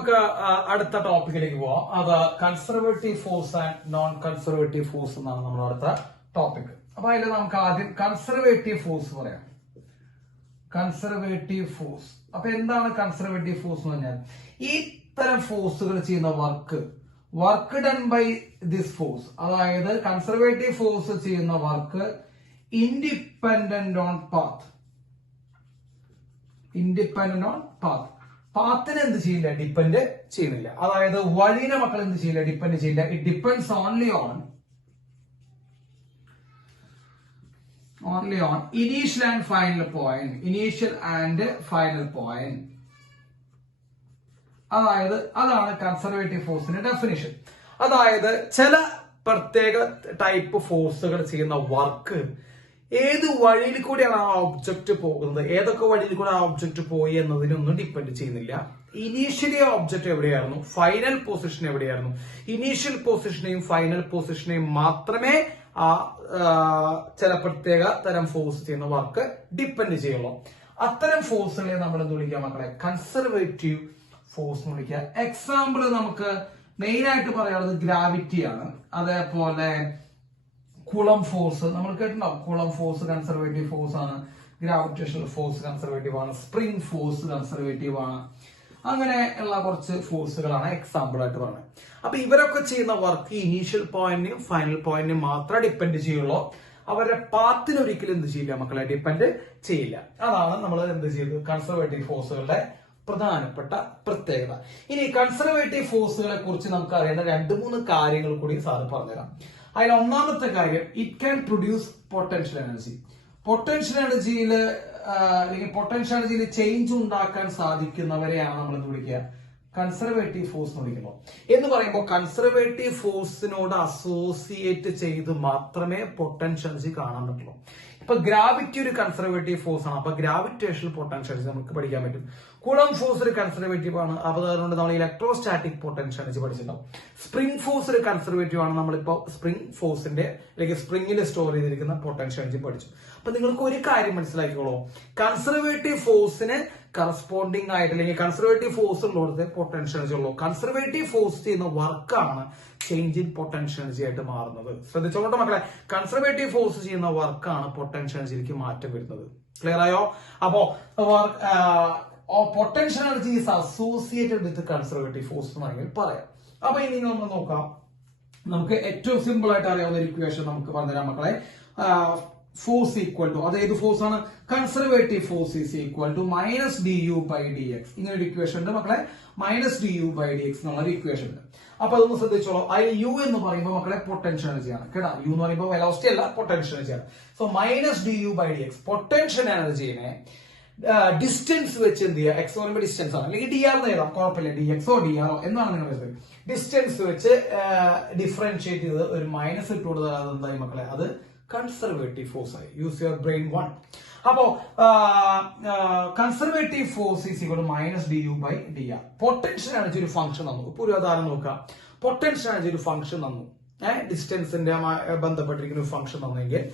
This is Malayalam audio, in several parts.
നമുക്ക് അടുത്ത ടോപ്പിക്കിലേക്ക് പോവാം. അത് conservative force and non conservative force എന്നാണ് നമ്മുടെ അടുത്ത ടോപ്പിക്. അപ്പൊ അതിൽ നമുക്ക് ആദ്യം കൺസർവേറ്റീവ് ഫോഴ്സ് പറയാം. Conservative force. അപ്പൊ എന്താണ് കൺസർവേറ്റീവ് ഫോഴ്സ് എന്ന് പറഞ്ഞാൽ ഈ തരം ഫോഴ്സുകൾ ചെയ്യുന്ന work done by this force, അതായത് കൺസർവേറ്റീവ് ഫോഴ്സ് ചെയ്യുന്ന work independent on path. Independent on path. പാത്തിനെ എന്ത് ചെയ്യില്ല? ഡിപ്പെൻഡ് ചെയ്യുന്നില്ല. അതായത് വഴിനെ മക്കൾ എന്ത് ചെയ്യില്ല? ഡിപ്പെൻഡ് ചെയ്യില്ല. It depends only on initial and final point. Initial and final point. അതായത് അതാണ് കൺസർവേറ്റീവ് ഫോഴ്സിന്റെ ഡെഫിനിഷൻ. അതായത് ചില പ്രത്യേക ടൈപ്പ് ഫോഴ്സുകൾ ചെയ്യുന്ന വർക്ക് ഏത് വഴിയിൽ കൂടിയാണ് ആ ഒബ്ജക്റ്റ് പോകുന്നത്, ഏതൊക്കെ വഴിയിൽ കൂടെ ആ ഒബ്ജക്റ്റ് പോയി എന്നതിനൊന്നും ഡിപ്പെൻഡ് ചെയ്യുന്നില്ല. ഇനീഷ്യലി ആ ഒബ്ജക്റ്റ് എവിടെയായിരുന്നു, ഫൈനൽ പൊസിഷൻ എവിടെയായിരുന്നു, ഇനീഷ്യൽ പൊസിഷനെയും ഫൈനൽ പൊസിഷനെയും മാത്രമേ ആ ചില പ്രത്യേക തരം ഫോഴ്സ് ചെയ്യുന്ന വർക്ക് ഡിപ്പെൻഡ് ചെയ്യുള്ളൂ. അത്തരം ഫോഴ്സുകളെ നമ്മൾ എന്ത് വിളിക്കുക മക്കളെ? കൺസർവേറ്റീവ് ഫോഴ്സ് എന്ന് വിളിക്കുക. എക്സാമ്പിൾ നമുക്ക് മെയിൻ ആയിട്ട് പറയാനുള്ളത് ഗ്രാവിറ്റിയാണ്. അതേപോലെ കുളം ഫോഴ്സ് നമ്മൾ കേട്ടിട്ടുണ്ടാവും. കുളം ഫോഴ്സ് കൺസർവേറ്റീവ് ഫോഴ്സ് ആണ്. ഗ്രാവിറ്റേഷണൽ ഫോഴ്സ് കൺസർവേറ്റീവ് ആണ്. സ്പ്രിംഗ് ഫോഴ്സ് കൺസർവേറ്റീവ് ആണ്. അങ്ങനെ ഉള്ള കുറച്ച് ഫോഴ്സുകളാണ് എക്സാമ്പിൾ ആയിട്ട് പറയുന്നത്. അപ്പൊ ഇവരൊക്കെ ചെയ്യുന്ന വർക്ക് ഇനീഷ്യൽ പോയിന്റിനും ഫൈനൽ പോയിന്റിനും മാത്രമേ ഡിപ്പെൻഡ് ചെയ്യുള്ളൂ. അവരുടെ പാത്തിന് ഒരിക്കലും എന്ത് ചെയ്യില്ല മക്കളെ? ഡിപ്പെൻഡ് ചെയ്യില്ല. അതാണ് നമ്മൾ എന്ത് ചെയ്തത് കൺസർവേറ്റീവ് ഫോഴ്സുകളുടെ പ്രധാനപ്പെട്ട പ്രത്യേകത. ഇനി കൺസർവേറ്റീവ് ഫോഴ്സുകളെ കുറിച്ച് നമുക്ക് അറിയുന്ന 2-3 കാര്യങ്ങൾ കൂടി സാറ് പറഞ്ഞുതരാം. അതിൽ ഒന്നാമത്തെ കാര്യം, it can produce potential energy. Potential എനർജിയിൽ അല്ലെങ്കിൽ പൊട്ടൻഷ്യൽ എനർജിയിൽ ചേഞ്ച് ഉണ്ടാക്കാൻ സാധിക്കുന്നവരെയാണ് നമ്മൾ എന്ത് വിളിക്കുക? കൺസർവേറ്റീവ് ഫോഴ്സ് എന്ന് വിളിക്കുമ്പോൾ. എന്ന് പറയുമ്പോൾ കൺസർവേറ്റീവ് ഫോഴ്സിനോട് അസോസിയേറ്റ് ചെയ്ത് മാത്രമേ പൊട്ടൻഷ്യൽ എനർജി കാണാൻ പറ്റുള്ളൂ. ഇപ്പൊ ഗ്രാവിറ്റി ഒരു കൺസർവേറ്റീവ് ഫോഴ്സ് ആണ്. അപ്പൊ ഗ്രാവിറ്റേഷണൽ പൊട്ടൻഷ്യൽ എനർജി നമുക്ക് പഠിക്കാൻ പറ്റും. കൂളം ഫോഴ്സ് ഒരു കൺസർവേറ്റീവ് ആണ്. അപ്പൊ അതുകൊണ്ട് നമ്മൾ ഇലക്ട്രോസ്റ്റാറ്റിക് പൊട്ടൻഷ്യൽ എനർജി പഠിച്ചിട്ടുണ്ടാവും. സ്പ്രിംഗ് ഫോഴ്സ് ഒരു കൺസർവേറ്റീവ് ആണ്. നമ്മളിപ്പോ സ്പ്രിംഗ് ഫോഴ്സിന്റെ അല്ലെങ്കിൽ സ്പ്രിംഗിൽ സ്റ്റോർ ചെയ്തിരിക്കുന്ന പൊട്ടൻഷ്യൽ എനർജി പഠിച്ചു. അപ്പൊ നിങ്ങൾക്ക് ഒരു കാര്യം മനസ്സിലാക്കിക്കോളൂ, കൺസർവേറ്റീവ് ഫോഴ്സിന് കറസ്പോണ്ടിങ് ആയിട്ട് അല്ലെങ്കിൽ കൺസർവേറ്റീവ് ഫോഴ്സ് ഉള്ളടത്ത് പൊട്ടൻഷ്യൽ എനർജി ഉള്ളൂ. കൺസർവേറ്റീവ് ഫോഴ്സ് ചെയ്യുന്ന വർക്കാണ് ചേഞ്ച് ഇൻ പൊട്ടൻഷ്യൽ എനർജി ആയിട്ട് മാറുന്നത്. ശ്രദ്ധിച്ചോട്ടെ മക്കളെ, കൺസർവേറ്റീവ് ഫോഴ്സ് ചെയ്യുന്ന വർക്കാണ് പൊട്ടൻഷ്യൽ എനർജിയിലേക്ക് മാറ്റം വരുന്നത്. ക്ലിയർ ആയോ? അപ്പോ potential energy is associated with conservative force എന്ന് വേണമെങ്കിൽ പറയാം. അപ്പൊ ഇനി നമ്മൾ നോക്കാം. നമുക്ക് ഏറ്റവും സിമ്പിൾ ആയിട്ട് അറിയാവുന്ന ഒരു ഇക്വേഷൻ നമുക്ക് പറഞ്ഞുതരാം മക്കളെ. ഫോഴ്സ് ഈക്വൽ ടു, അത് ഏത് ഫോഴ്സ് ആണ്? Conservative force is equal to -du/dx. ഇങ്ങനെ ഒരു ഇക്വേഷൻ ഉണ്ട് മക്കളെ. -du/dx എന്നുള്ള ഒരു ഇക്വേഷൻ ഉണ്ട്. അപ്പൊ അതൊന്ന് ശ്രദ്ധിച്ചോളൂ. അതിൽ യു എന്ന് പറയുമ്പോൾ മക്കളെ പൊട്ടൻഷ്യൽ എനർജിയാണ് കേട്ടോ. യു എന്ന് പറയുമ്പോൾ വെലോസിറ്റി അല്ല, പൊട്ടൻഷ്യൽ എനർജിയാണ്. സോ -du/dx പൊട്ടൻഷ്യൽ എനർജിനെ ഡിസ്റ്റൻസ് വെച്ച് എന്ത് ചെയ്യുക? എക്സ് പറയുമ്പോൾ ഡിസ്റ്റൻസ് ആണ്, അല്ലെങ്കിൽ ഡി ആർ എന്ന് എഴുതാം, കുഴപ്പമില്ല. DXO DRO എന്നാണ് നിങ്ങൾ എഴുതുന്നത്. ഡിസ്റ്റൻസ് വെച്ച് ഡിഫറൻഷിയേറ്റ് ചെയ്ത് ഒരു മൈനസ് ഇട്ട് കൊടുത്താൽ അത് എന്തായി മക്കളെ? അത് കൺസർവേറ്റീവ് ഫോഴ്സ് ആയി. Use your brain 1. അപ്പോ conservative force is equal to -du/dr. Potential energy ഒരു ഫംഗ്ഷൻ തന്നു. ഇപ്പൊ ഒരു ഉദാഹരണം നോക്കാം. പൊട്ടൻഷ്യൽ എനർജി ഒരു ഫംഗ്ഷൻ തന്നു, ഡിസ്റ്റൻസിന്റെ ബന്ധപ്പെട്ടിരിക്കുന്ന ഒരു ഫംഗ്ഷൻ തന്നെങ്കിൽ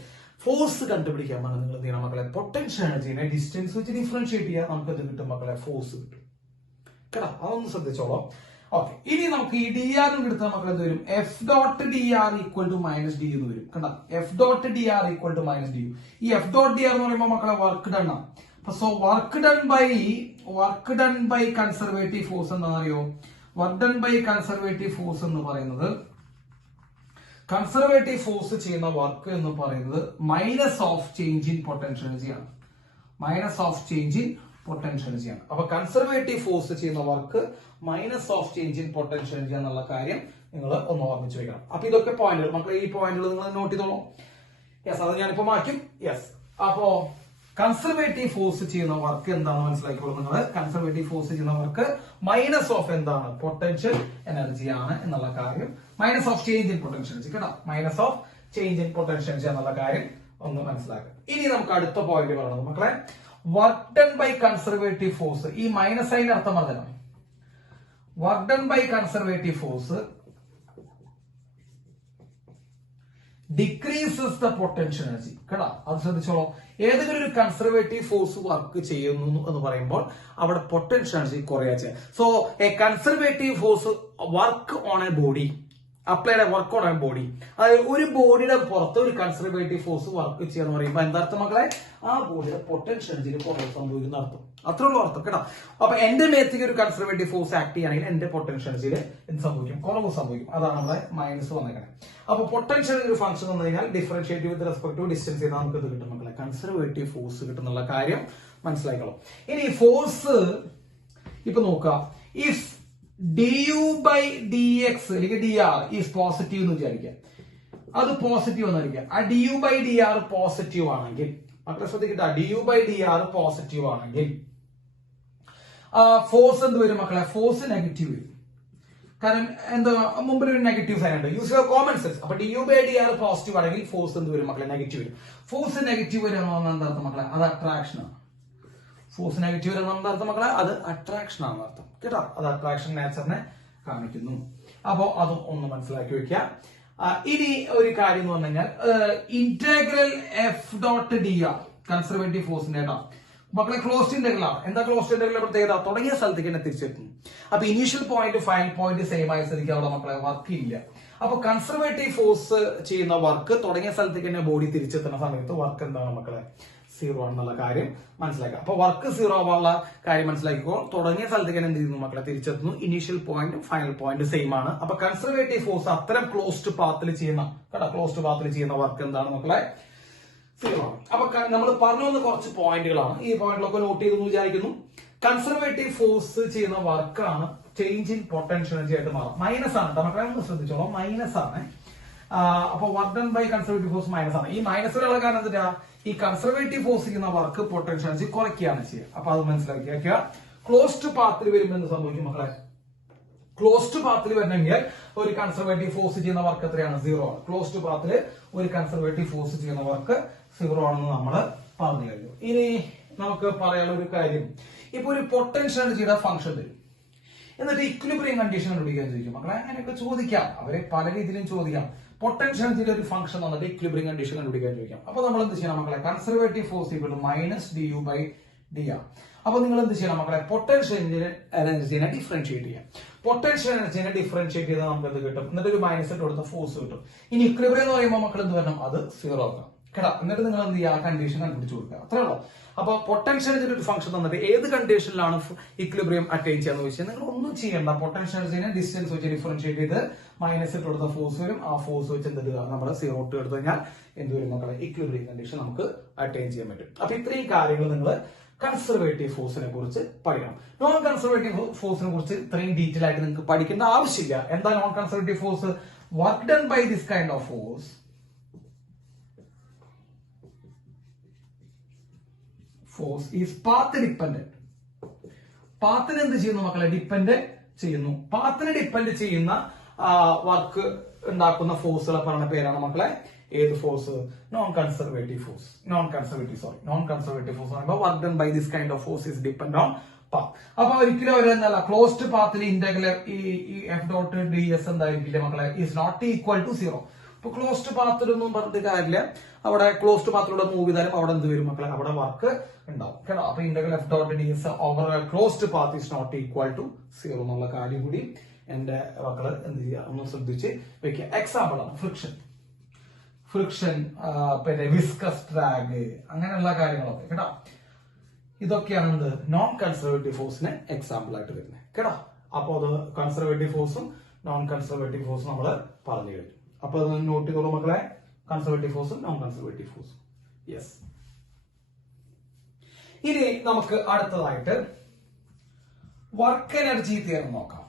ഫോഴ്സ് കണ്ടുപിടിക്കാൻ വേണം നിങ്ങൾ എന്ത് ചെയ്യണം മക്കളെ? പൊട്ടൻഷ്യൽ എനർജിനെ ഡിസ്റ്റൻസ് വെച്ച് ഡിഫറൻഷിയേറ്റ് ചെയ്യാം. നമുക്ക് എന്ത് കിട്ടും മക്കളെ? ഫോഴ്സ് കിട്ടും കേട്ടോ. അതൊന്ന് ശ്രദ്ധിച്ചോളാം. ഓക്കെ, ഇനി നമുക്ക് ഈ dr എടുത്താൽ മക്കൾ എന്ത് വരും? F.dr ഈക്വൽ ടു -du എന്ന് വരും. കണ്ട, F.dr ഈക്വൽ ടു -du. ഈ F.dr എന്ന് പറയുമ്പോൾ മക്കളെ വർക്ക് ഡൺ ആണ്. So work done by conservative force എന്താണെന്നറിയോ? Work done by conservative force എന്ന് പറയുന്നത്, കൺസർവേറ്റീവ് ഫോഴ്സ് ചെയ്യുന്ന വർക്ക് എന്ന് പറയുന്നത് minus of change in potential എനർജിയാണ്. Minus of change in potential എനർജിയാണ്. അപ്പൊ കൺസർവേറ്റീവ് ഫോഴ്സ് ചെയ്യുന്ന work minus of change in potential energy എന്നുള്ള കാര്യം നിങ്ങൾ ഒന്ന് ഓർമ്മിച്ച് വെക്കണം. അപ്പൊ ഇതൊക്കെ പോയിന്റുകൾ മക്കളെ, ഈ പോയിന്റുകൾ നിങ്ങൾ നോട്ട് ചെയ്തോളൂ. യെസ്, അത് ഞാനിപ്പോ മാറ്റും. യെസ്, അപ്പോ കൺസർവേറ്റീവ് ഫോഴ്സ് ചെയ്യുന്ന വർക്ക് എന്താണെന്ന് മനസ്സിലാക്കിക്കോളൂ നിങ്ങൾ. കൺസർവേറ്റീവ് ഫോഴ്സ് ചെയ്യുന്ന വർക്ക് മൈനസ് ഓഫ് എന്താണ്? പൊട്ടൻഷ്യൽ എനർജിയാണ് എന്നുള്ള കാര്യം. Minus of change in potential energy കേട്ടോ. Minus of change in potential energy എന്നുള്ള കാര്യം ഒന്ന് മനസ്സിലാക്കുക. ഇനി നമുക്ക് അടുത്ത പോയിന്റ് പറയുന്നത് മക്കളെ, work done by conservative force. ഈ മൈനസ് അതിന്റെ അർത്ഥം പറഞ്ഞതാണ്. Work done by conservative force decreases the potential energy. കേട്ടോ, അത് ശ്രദ്ധിച്ചോളൂ. ഏതെങ്കിലും ഒരു കൺസർവേറ്റീവ് ഫോഴ്സ് വർക്ക് ചെയ്യുന്നു എന്ന് പറയുമ്പോൾ അവിടെ പൊട്ടൻഷ്യൽ എനർജി കുറയാ ചെയ്യുക. So A conservative force work on A body, applied work on A body. അതായത് ഒരു ബോഡിയുടെ പുറത്ത് ഒരു കൺസർവേറ്റീവ് ഫോഴ്സ് വർക്ക് ചെയ്യാന്ന് പറയുമ്പോൾ എന്താർത്ഥം മക്കളെ? ആ ബോഡിയുടെ പൊട്ടൻഷ്യൽ എനർജിയിൽ കുറവ് സംഭവിക്കുന്ന അർത്ഥം. അത്രയുള്ള അർത്ഥം കേട്ടോ. അപ്പൊ എന്റെ മേത്തേക്ക് ഒരു കൺസർവേറ്റീവ് ഫോഴ്സ് ആക്ട് ചെയ്യുകയാണെങ്കിൽ എന്റെ പൊട്ടൻഷ്യൽ എനർജിയിൽ എന്ത് സംഭവിക്കും? കുറവ് സംഭവിക്കും. അതാണ് നമ്മുടെ മൈനസ് വന്നേക്കണേ. അപ്പൊ പൊട്ടൻഷ്യൽ ഒരു ഫംഗ്ഷൻ വന്നു കഴിഞ്ഞാൽ differentiate with respect to distance ചെയ്താൽ നമുക്ക് ഇത് കിട്ടും മക്കളെ. കൺസർവേറ്റീവ് ഫോഴ്സ് കിട്ടുന്നുള്ള കാര്യം മനസ്സിലാക്കണം. ഇനി ഫോഴ്സ് ഇപ്പൊ നോക്കുക. ഇഫ് du by dx അല്ലെങ്കിൽ dr ഈസ് പോസിറ്റീവ് എന്ന് വിചാരിക്കാം. അത് പോസിറ്റീവ് എന്നായിരിക്കാം. ആ du by dr പോസിറ്റീവ് ആണെങ്കിൽ മക്കളെ ശ്രദ്ധിക്കട്ടെ, du by dr പോസിറ്റീവ് ആണെങ്കിൽ ഫോഴ്സ് എന്ത് വരും മക്കളെ? ഫോഴ്സ് നെഗറ്റീവ് വരും. കാരണം എന്താ, മുമ്പിൽ ഒരു നെഗറ്റീവ് സൈൻ ഉണ്ട്. Use your common sense. അപ്പൊ du by dr പോസിറ്റീവ് ആണെങ്കിൽ ഫോഴ്സ് എന്ത് വരും മക്കളെ? നെഗറ്റീവ് വരും. ഫോഴ്സ് നെഗറ്റീവ് വരും എന്താ മക്കളെ? അത് അട്രാക്ഷൻ ആണ്. ഫോഴ്സ് നെഗറ്റീവ് വരുന്ന അർത്ഥം മക്കളെ അത് അട്രാക്ഷൻ ആണെന്ന് അർത്ഥം കേട്ടോ. അത് അട്രാക്ഷൻ നേച്ചറിനെ കാണിക്കുന്നു. അപ്പോ അതും ഒന്ന് മനസ്സിലാക്കി വെക്കുക. ഇനി ഒരു കാര്യം എന്ന് പറഞ്ഞു കഴിഞ്ഞാൽ integral F dot d r conservative ഫോഴ്സിന്റെ കേട്ടോ മക്കളെ ക്ലോസ്ഡ് ഇന്റഗ്രൽ ആണ്. എന്താ ക്ലോസ്ഡ് ഇന്റഗ്രൽ പ്രത്യേകത? തുടങ്ങിയ സ്ഥലത്തേക്ക് തന്നെ തിരിച്ചെത്തുന്നു. അപ്പൊ initial point final point same ആയ സ്ഥിതിക്ക് അവിടെ മക്കളെ വർക്ക് ഇല്ല. അപ്പൊ കൺസർവേറ്റീവ് ഫോഴ്സ് ചെയ്യുന്ന വർക്ക് തുടങ്ങിയ സ്ഥലത്തേക്ക് തന്നെ ബോഡി തിരിച്ചെത്തുന്ന സമയത്ത് വർക്ക് എന്താണ് മക്കളെ? സീറോ ആണെന്നുള്ള കാര്യം മനസ്സിലാക്കുക. അപ്പൊ വർക്ക് സീറോ ആവാനുള്ള കാര്യം മനസ്സിലാക്കിക്കോ. തുടങ്ങിയ സ്ഥലത്തേക്ക് എന്ത് ചെയ്യുന്നു മക്കളെ? തിരിച്ചെത്തുന്നു. Initial point final point same ആണ്. അപ്പൊ കൺസർവേറ്റീവ് ഫോഴ്സ് അത്തരം ക്ലോസ്ഡ് പാത്തിൽ ചെയ്യുന്ന കേട്ടോ ക്ലോസ്ഡ് പാത്തിൽ ചെയ്യുന്ന വർക്ക് എന്താണ് മക്കളെ? സീറോ ആണ്. അപ്പൊ നമ്മൾ പറഞ്ഞു വന്ന കുറച്ച് പോയിന്റുകളാണ്. ഈ പോയിന്റിലൊക്കെ നോട്ട് ചെയ്തെന്ന് വിചാരിക്കുന്നു. കൺസർവേറ്റീവ് ഫോഴ്സ് ചെയ്യുന്ന വർക്കാണ് ചേഞ്ച് ഇൻ പൊട്ടൻഷ്യൽ എനർജി ആയിട്ട് മാറും. മൈനസ് ആണ് മക്കളെ, ശ്രദ്ധിച്ചോളാം. മൈനസ് ആണ്. അപ്പൊ work done by conservative force minus ആണ്. ഈ മൈനസിലുള്ള കാരണം എന്താ? ഈ കൺസർവേറ്റീവ് ഫോഴ്സ് ചെയ്യുന്ന വർക്ക് പൊട്ടൻഷ്യൽ എനർജി കുറയ്ക്കുകയാണ് ചെയ്യുക. അപ്പൊ അത് മനസ്സിലാക്കി വെക്കുക. ക്ലോസ്ഡ് പാത്തിൽ വരുമ്പോൾ എന്ത് സംഭവിക്കും മക്കളെ? ക്ലോസ്ഡ് പാത്തിൽ വരണമെങ്കിൽ ഒരു കൺസർവേറ്റീവ് ഫോഴ്സ് ചെയ്യുന്ന വർക്ക് എത്രയാണ്? സീറോ ആണ്. ക്ലോസ്ഡ് പാത്തിൽ ഒരു കൺസർവേറ്റീവ് ഫോഴ്സ് ചെയ്യുന്ന വർക്ക് സീറോ ആണെന്ന് നമ്മൾ പറഞ്ഞു കഴിഞ്ഞു. ഇനി നമുക്ക് പറയാനുള്ള ഒരു കാര്യം, ഇപ്പൊ ഒരു പൊട്ടൻഷ്യൽ എനർജിയുടെ ഫംഗ്ഷൻ തരും, എന്നിട്ട് ഇക്വിലിബ്രിയം കണ്ടീഷൻ കണ്ടുപിടിക്കാൻ ചോദിക്കും മക്കളെ. അങ്ങനെയൊക്കെ ചോദിക്കാം, അവരെ പല രീതിയിലും ചോദിക്കാം. പൊട്ടൻഷ്യൽ എനർജിയുടെ ഒരു ഫംഗ്ഷൻ വന്നിട്ട് ഇക്വിലിബ്രിയം കണ്ടീഷൻ കണ്ടുപിടിക്കാൻ ചോദിക്കാം. അപ്പൊ നമ്മൾ എന്ത് ചെയ്യണം മക്കളെ? Conservative force equal minus du by dr. അപ്പൊ നിങ്ങൾ എന്ത് ചെയ്യണം മക്കളെ? പൊട്ടൻഷ്യൽ എനർജിനെ ഡിഫറൻഷിയേറ്റ് ചെയ്യാം. പൊട്ടൻഷ്യൽ എനർജിനെ ഡിഫറൻഷിയേറ്റ് ചെയ്താൽ നമുക്ക് എന്ത് കിട്ടും? എന്നിട്ട് ഒരു മൈനസ് ഇട്ട് കൊടുത്ത ഫോഴ്സ് കിട്ടും. ഇനി ഇക്വിലിബ്രിയം എന്ന് പറയുമ്പോൾ മക്കൾ എന്ത് വരണം? അത് സീറോ ആക്കാം കേട്ടോ. എന്നിട്ട് നിങ്ങൾ എന്ത് ചെയ്യുക? ആ കണ്ടീഷൻ കണ്ടുപിടിച്ച് കൊടുക്കുക. അത്രേ ഉള്ളൂ. അപ്പൊ പൊട്ടൻഷ്യൽ എനർജിയുടെ ഒരു ഫംഗ്ഷൻ തന്നിട്ട് ഏത് കണ്ടീഷനിലാണ് ഇക്വിലിബ്രിയം അറ്റൈൻ ചെയ്യാന്ന് വെച്ചാൽ നിങ്ങൾ ഒന്നും ചെയ്യണ്ട. പൊട്ടൻഷ്യൽ എനർജിനെ ഡിസ്റ്റൻസ് വെച്ച് ഡിഫറൻഷിയേറ്റ് ചെയ്ത് മൈനസ് ഇട്ട് കൊടുത്ത ഫോഴ്സ് വരും. ആ ഫോഴ്സ് വെച്ച് എന്ത് എടുക്കുക? നമ്മൾ സീറോ ഇട്ട് എടുത്തു കഴിഞ്ഞാൽ എന്ത് വരും മക്കളെ? ഇക്വിലിബ്രിയം കണ്ടീഷൻ നമുക്ക് അറ്റൈൻ ചെയ്യാൻ പറ്റും. അപ്പൊ ഇത്രയും കാര്യങ്ങൾ നിങ്ങൾ കൺസർവേറ്റീവ് ഫോഴ്സിനെ കുറിച്ച് പഠിക്കണം. നോൺ കൺസർവേറ്റീവ് ഫോഴ്സിനെ കുറിച്ച് ഇത്രയും ഡീറ്റെയിൽ ആയിട്ട് നിങ്ങൾക്ക് പഠിക്കേണ്ട ആവശ്യമില്ല. എന്താ non conservative force? Work done by this kind of force is path dependent. പാത്തിനെ എന്ത് ചെയ്യുന്നു മക്കളെ? ഡിപ്പെൻഡ് ചെയ്യുന്നു. പാത്തിനെ ഡിപ്പെൻഡ് ചെയ്യുന്ന വർക്ക് ഉണ്ടാക്കുന്ന ഫോഴ്സുകളെ പറയുന്ന പേരാണ് മക്കളെ ഏത് force? Non conservative force. Non conservative force പറയുമ്പോൾ work done by this kind of force is depend on path. അപ്പൊ ഒരിക്കലും അവർ എന്നല്ല ക്ലോസ്ഡ് പാത്തിൽ ഇന്റഗ്രൽ ഈ എഫ് ഡോട്ട് ഡി എസ് എന്തായിരിക്കില്ല മക്കളെ? Is not equal to zero. ഇപ്പൊ ക്ലോസ്ഡ് പാത്തിലൊന്നും പറഞ്ഞിട്ട് കാര്യമില്ല. അവിടെ ക്ലോസ്ഡ് പാത്തിലൂടെ മൂവ് ചെയ്താലും അവിടെ എന്ത് വരും മക്കളെ? അവിടെ വർക്ക് ഉണ്ടാവും കേട്ടോ. അപ്പൊ integral F dot D s over closed path is not equal to zero എന്നുള്ള കാര്യം കൂടി എന്റെ മക്കള് എന്ത് ചെയ്യുക? ഒന്ന് ശ്രദ്ധിച്ച് വെക്കുക. എക്സാമ്പിൾ ആണ് ഫ്രിക്ഷൻ, പിന്നെ വിസ്കസ് ഡ്രാഗ്, അങ്ങനെയുള്ള കാര്യങ്ങളൊക്കെ കേട്ടോ. ഇതൊക്കെയാണ് എന്ത്? നോൺ കൺസർവേറ്റീവ് ഫോഴ്സിന് എക്സാമ്പിൾ ആയിട്ട് വരുന്നത് കേട്ടോ. അപ്പൊ അത് കൺസർവേറ്റീവ് ഫോഴ്സും നോൺ കൺസർവേറ്റീവ് ഫോഴ്സും നമ്മൾ പറഞ്ഞു കഴിഞ്ഞു. അപ്പൊ അത് നോട്ട് ചെയ്തോളൂ മക്കളെ. കൺസർവേറ്റീവ് ഫോഴ്സും നോൺ കൺസർവേറ്റീവ് ഫോഴ്സും. യെസ്. ഇനി നമുക്ക് അടുത്തതായിട്ട് വർക്ക് എനർജി തിയറം നോക്കാം.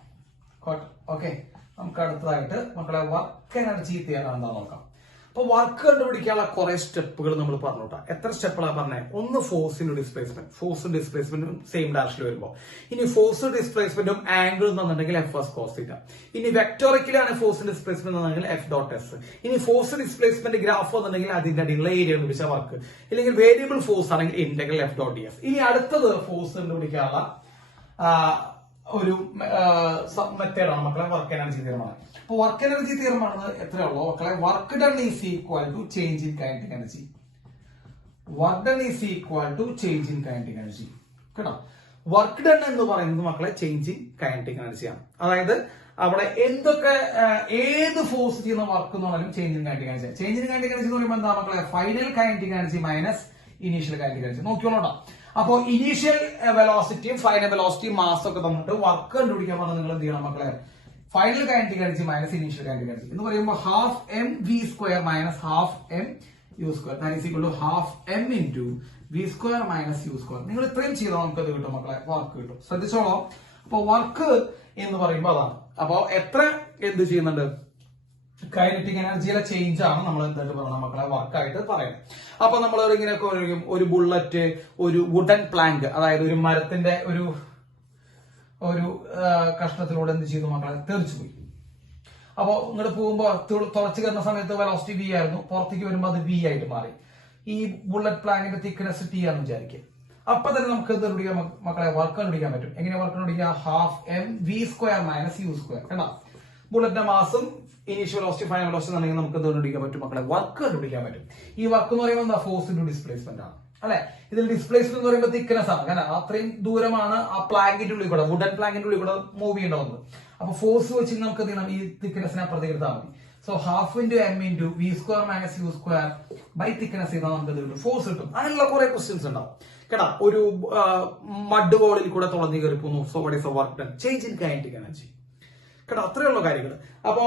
ഓക്കെ, നമുക്ക് അടുത്തതായിട്ട് മക്കളെ വർക്ക് എനർജി തിയറം എന്താ നോക്കാം. അപ്പൊ വർക്ക് കണ്ടുപിടിക്കാനുള്ള കുറെ സ്റ്റെപ്പുകൾ നമ്മൾ പറഞ്ഞോട്ടാ. എത്ര സ്റ്റെപ്പുകളാണ് പറഞ്ഞത്? ഒന്ന് ഫോഴ്സിന്റെ ഡിസ്പ്ലേസ്മെന്റും സെയിം ഡയറക്ഷനിൽ വരുമ്പോൾ, ഇനി ഫോഴ്സ് ഡിസ്പ്ലേസ്മെന്റും ആംഗിൾ എന്നുണ്ടെങ്കിൽ എഫ് എസ് കോസ് തീറ്റ. ഇനി വെക്ടോറിക്കലാണ് ഫോഴ്സ് ഡിസ്പ്ലേസ്മെന്റ് എന്നുണ്ടെങ്കിൽ എഫ് ഡോട്ട് എസ്. ഇനി ഫോഴ്സ് ഡിസ്പ്ലേസ്മെന്റ് ഗ്രാഫ് എന്നുണ്ടെങ്കിൽ അതിന്റെ അടിയിലുള്ള ഏരിയ കണ്ടുപിടിച്ച വർക്ക്, ഇല്ലെങ്കിൽ വേരിയബിൾ ഫോഴ്സ് ആണെങ്കിൽ ഇന്റഗ്രൽ എഫ് ഡോട്ട് എസ്. ഇനി അടുത്തത് ഫോഴ്സ് കണ്ടുപിടിക്കാനുള്ള ഒരു മെത്തേഡാണ് മക്കളെ വർക്ക് എനർജി തിയറമാണ്. അപ്പൊ വർക്ക് എനർജി തിയറമാണെന്ന് എത്രയുള്ളൂ മക്കളെ? Work done is equal to change in kinetic energy. Work done is equal to change in kinetic energy. കേട്ടോ, വർക്ക് ഡൺ എന്ന് പറയുന്നത് മക്കളെ ചേഞ്ച് ഇൻ കൈനറ്റിക് എനർജിയാണ്. അതായത് അവിടെ എന്തൊക്കെ ഏത് ഫോഴ്സ് ചെയ്യുന്ന വർക്ക് എന്ന് പറഞ്ഞാലും change in kinetic energy. Change in kinetic energy എന്ന് പറയുമ്പോൾ എന്താ മക്കളെ? Final kinetic energy minus initial kinetic energy. നോക്കിയോളൂട്ടോ. അപ്പോ ഇനീഷ്യൽ വെലോസിറ്റിയും ഫൈനൽ വെലോസിറ്റിയും മാസ് ഒക്കെ തന്നിട്ട് വർക്ക് കണ്ടുപിടിക്കാൻ പറഞ്ഞാൽ നിങ്ങൾ എന്ത് ചെയ്യണം മക്കളെ? Final kinetic energy minus initial kinetic energy എന്ന് പറയുമ്പോൾ half M V square minus half M U square that is equal to half M into V square minus U square. നിങ്ങൾ ഇത്രയും ചെയ്താൽ നമുക്ക് അത് കിട്ടും മക്കളെ, വർക്ക് കിട്ടും. ശ്രദ്ധിച്ചോളൂ. അപ്പൊ വർക്ക് എന്ന് പറയുമ്പോൾ അതാണ്. അപ്പൊ എത്ര എന്ത് ചെയ്യുന്നുണ്ട്? കൈനറ്റിക് എനർജിയിലെ ചേഞ്ച് ആണ് നമ്മൾ എന്തായിട്ട് പറയുന്നത് മക്കളെ? വർക്കായിട്ട് പറയുന്നത്. അപ്പൊ നമ്മൾ ഇങ്ങനെ ഒരു ബുള്ളറ്റ്, ഒരു വുഡൻ പ്ലാങ്ക്, അതായത് ഒരു മരത്തിന്റെ ഒരു കഷ്ണത്തിലൂടെ എന്ത് ചെയ്തു മക്കളെ? തെറിച്ചുപോയി. അപ്പൊ ഇങ്ങോട്ട് പോകുമ്പോ തുറച്ചു കയറുന്ന സമയത്ത് വെലോസിറ്റി വി ആയിരുന്നു, പുറത്തേക്ക് വരുമ്പോൾ അത് വി ആയിട്ട് മാറി. ഈ ബുള്ളറ്റ് പ്ലാങ്കിന്റെ തിക്നെസ് ടി ആണെന്ന് വിചാരിക്കുക. അപ്പൊ തന്നെ നമുക്ക് എന്ത് കണ്ടുപിടിക്കാൻ മക്കളെ? വർക്ക് കണ്ടുപിടിക്കാൻ പറ്റും. എങ്ങനെ വർക്ക് കണ്ടുപിടിക്കുക? Half M V square minus U square. കണ്ടാ, ബുള്ളറ്റിന്റെ മാസും ഇനീഷ്യൽ വെലോസിറ്റി ഫൈനൽ വെലോസിറ്റി ആണെങ്കിൽ നമുക്ക് എന്ത് കണ്ടുപിടിക്കാൻ പറ്റും മക്കളെ? വർക്ക് കണ്ടുപിടിക്കാൻ പറ്റും. ഈ വർക്ക് എന്ന് പറയുമ്പോൾ എന്താ? ഫോഴ്സ് ഇൻടു ഡിസ്പ്ലേസ്മെന്റ് ആണ് അല്ലെ? ഇതിൽ ഡിസ്പ്ലേസ്മെന്റ് എന്ന് പറയുമ്പോൾ തിക്നെസ് ആണ്. കാരണം അത്രയും ദൂരമാണ് ആ പ്ലാങ്കിന്റെ ഉള്ളിൽ കൂടെ, വുഡൻ പ്ലാങ്കിന്റെ ഉള്ളിൽ കൂടെ മൂവ് ചെയ്യേണ്ടത്. അപ്പൊ ഫോഴ്സ് വെച്ച് നമുക്ക് എന്ത് ചെയ്യണം? ഈ തിക്നെസ്സിനെ അപ്പുറത്തേക്ക് എടുത്താൽ മതി. So half into m into V square minus U square by thickness ചെയ്താൽ നമുക്ക് എന്ത് കിട്ടും? ഫോഴ്സ് കിട്ടും. അങ്ങനെയുള്ള കുറെ ക്വസ്റ്റ്യൻസ് ഉണ്ടാവും കേട്ടാ. ഒരു മഡ് ബോളിൽ കൂടെ തുളഞ്ഞു കയറി പോകുന്നു. So what is work done? Change in kinetic energy. കേട്ടോ, അത്രയുള്ള കാര്യങ്ങൾ. അപ്പോ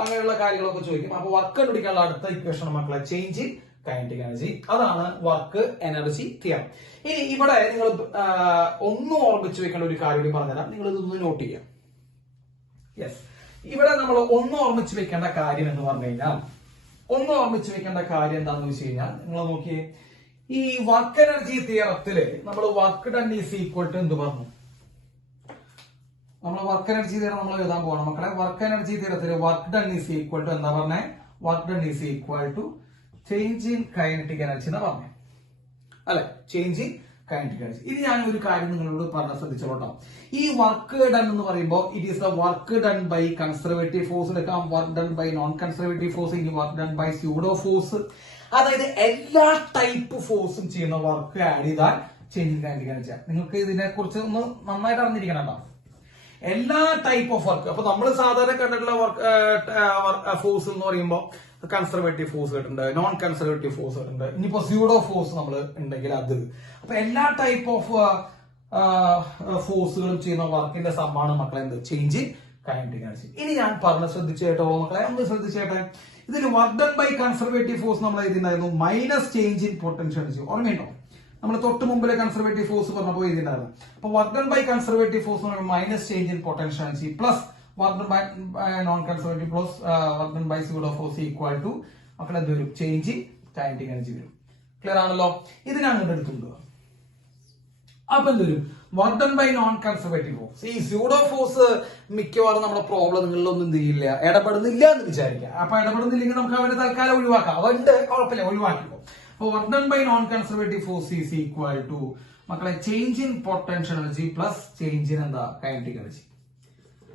അങ്ങനെയുള്ള കാര്യങ്ങളൊക്കെ ചോദിക്കും. അപ്പൊ വർക്ക് കണ്ടുപിടിക്കാനുള്ള അടുത്ത ഇക്വേഷൻ മക്കളെ ചേഞ്ച് ഇൻ കൈനറ്റിക് എനർജി. അതാണ് വർക്ക് എനർജി തിയറം. ഇനി ഇവിടെ നിങ്ങൾ ഒന്നും ഓർമ്മിച്ചു വെക്കേണ്ട ഒരു കാര്യം കൂടി പറഞ്ഞുതരാം. നിങ്ങൾ ഇതൊന്ന് നോട്ട് ചെയ്യാം. യെസ്, ഇവിടെ നമ്മൾ ഒന്ന് ഓർമ്മിച്ചു വെക്കേണ്ട കാര്യം എന്ന് പറഞ്ഞു കഴിഞ്ഞാൽ, ഒന്ന് ഓർമ്മിച്ചു വെക്കേണ്ട കാര്യം എന്താണെന്ന് വെച്ച് കഴിഞ്ഞാൽ, നിങ്ങൾ നോക്കിയേ, ഈ വർക്ക് എനർജി തിയറത്തില് നമ്മൾ work done is equal to എന്ത് പറഞ്ഞു? നമ്മൾ വർക്ക് എനർജി തിയറം നമ്മൾ എഴുതാൻ പോകണം മക്കളെ. വർക്ക് എനർജി തിയറത്തിൽ work done is equal to എന്താ പറഞ്ഞേ? Work done is equal to change in kinetic energy എന്നാ പറഞ്ഞേ അല്ലെ? Change in kinetic energy. ഇനി ഞാൻ ഒരു കാര്യം നിങ്ങളോട് പറഞ്ഞ ശ്രദ്ധിച്ചോട്ടോ. ഈ വർക്ക് ഡൺ എന്ന് പറയുമ്പോൾ it is the work done by conservative force എടുക്കാം, work done by non conservative force, ഇനി work done by pseudo force. അതായത് എല്ലാ ടൈപ്പ് ഫോഴ്സും ചെയ്യുന്ന വർക്ക് ആഡ് ചെയ്താൽ ചേഞ്ച് ഇൻ കൈനറ്റിക് എനർജി. നിങ്ങൾക്ക് ഇതിനെ കുറിച്ച് ഒന്ന് നന്നായിട്ട് അറിഞ്ഞിരിക്കണം കേട്ടോ. എല്ലാ ടൈപ്പ് ഓഫ് വർക്ക്. അപ്പൊ നമ്മൾ സാധാരണ കണ്ടിട്ടുള്ള വർക്ക് ഫോഴ്സ് എന്ന് പറയുമ്പോൾ കൺസർവേറ്റീവ് ഫോഴ്സ് കേട്ടിട്ടുണ്ട്, നോൺ കൺസർവേറ്റീവ് ഫോഴ്സ് കേട്ടിട്ടുണ്ട്, ഇനിയിപ്പോ സ്യൂഡോ ഫോഴ്സ് നമ്മൾ ഉണ്ടെങ്കിൽ അത്. അപ്പൊ എല്ലാ ടൈപ്പ് ഓഫ് ഫോഴ്സുകളും ചെയ്യുന്ന വർക്കിന്റെ സമ്മാണ് മക്കളെ എന്ത്? Change in kinetic energy. ഇനി ഞാൻ പറഞ്ഞ ശ്രദ്ധിച്ചേട്ടോ മക്കളെ, ഒന്ന് ശ്രദ്ധിച്ചേട്ടെ. ഇതിൽ work done by conservative force നമ്മൾ എഴുതിയിട്ടുണ്ടായിരുന്നു minus change in potential energy. ഓർമ്മയുണ്ടോ? നമ്മൾ തൊട്ട് മുമ്പിലെ കൺസർവേറ്റീവ് ഫോഴ്സ് പറഞ്ഞപ്പോൾ എഴുതിയിട്ടുണ്ടായിരുന്നു. അപ്പൊ work done by conservative force minus change in potential energy plus work done by non conservative plus work done by pseudo force equal to മക്കളെ എന്ത് വരും? ചേഞ്ച് ഇൻ കൈനറ്റിക് എനർജി വരും. ക്ലിയർ ആണല്ലോ? ഇതിനെ അങ്ങോട്ട് എടുത്തുകൊണ്ട് അപ്പൊ എന്ത് വരും? Work done by non conservative force. ഈ സ്യൂഡോ ഫോഴ്സ് മിക്കവാറും നമ്മുടെ പ്രോബ്ലങ്ങളിലൊന്നും എന്ത് ചെയ്യില്ല, ഇടപെടുന്നില്ല എന്ന് വിചാരിക്കുക. അപ്പൊ ഇടപെടുന്നില്ലെങ്കിൽ നമുക്ക് അവനെ തൽക്കാലം ഒഴിവാക്കാം. അവന്റെ കുഴപ്പമില്ല, ഒഴിവാക്കിപ്പോ. അപ്പൊ work done by non conservative force is equal to മക്കളെ change in potential energy plus change in എന്താ? Kinetic energy.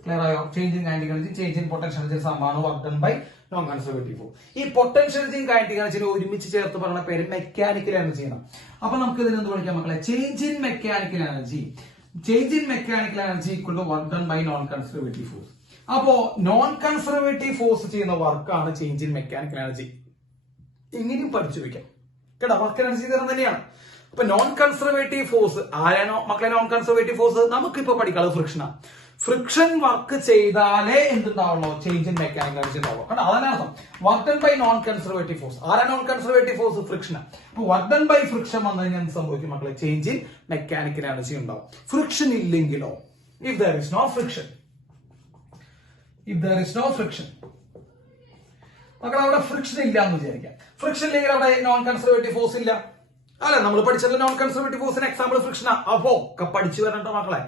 ക്ലിയർ ആയോ? Change in kinetic energy, change in potential energy സമാണ് work done by non conservative force. ഈ പൊട്ടൻഷ്യൽ എനർജിയും കൈനറ്റിക് എനർജിയും ഒരുമിച്ച് ചേർത്ത് പറയുന്ന പേര് മെക്കാനിക്കൽ എനർജി ആണ്. അപ്പൊ നമുക്ക് ഇതിനെ എന്ത് വിളിക്കാം മക്കളെ? Change in mechanical energy. Change in mechanical energy equal to work done by non conservative force. അപ്പോ നോൺ കൺസർവേറ്റീവ് ഫോഴ്സ് ചെയ്യുന്ന വർക്കാണ് ചേഞ്ച് ഇൻ മെക്കാനിക്കൽ എനർജി. ഇങ്ങനെയും പഠിച്ചു വെക്കാം കേട്ടോ. വർക്ക് എനർജി തരം തന്നെയാണ്. അപ്പൊ നോൺ കൺസർവേറ്റീവ് ഫോഴ്സ് ആരാണോ മക്കളെ? നോൺ കൺസർവേറ്റീവ് ഫോഴ്സ് നമുക്കിപ്പോ പഠിക്കാനുള്ളത് ഫ്രിക്ഷനാണ്. ഫ്രിക്ഷൻ വർക്ക് ചെയ്താലേ എന്തുണ്ടാവുള്ളൂ? ചേഞ്ച് ഇൻ മെക്കാനിക്കൽ എനർജി ഉണ്ടാവുള്ളൂ. കാരണം അതാണ് അർത്ഥം. Work done by non conservative force. ആരാ നോൺ കൺസർവേറ്റീവ് ഫോഴ്സ്? ഫ്രിക്ഷൻ. അപ്പൊ വർക്ക് ഡൺ ബൈ ഫ്രിക്ഷൻ വന്നു കഴിഞ്ഞാൽ എന്ത് സംഭവിക്കും മക്കളെ? ചേഞ്ച് ഇൻ മെക്കാനിക്കൽ എനർജി ഉണ്ടാവും. ഫ്രിക്ഷൻ ഇല്ലെങ്കിലോ? If there is no friction, if there is no friction മക്കളെ, അവിടെ ഫ്രിക്ഷൻ ഇല്ല എന്ന് വിചാരിക്കാം. ഫ്രിക്ഷൻ ഇല്ലെങ്കിൽ അവിടെ നോൺ കൺസർവേറ്റീവ് ഫോഴ്സ് ഇല്ല അല്ലെ? നമ്മൾ പഠിച്ചത് നോൺ കൺസർവേറ്റീവ് ഫോഴ്സിന് എക്സാമ്പിൾ ഫ്രിക്ഷനാ. അപ്പോ ഒക്കെ പഠിച്ചു വരണ്ട മക്കളെ,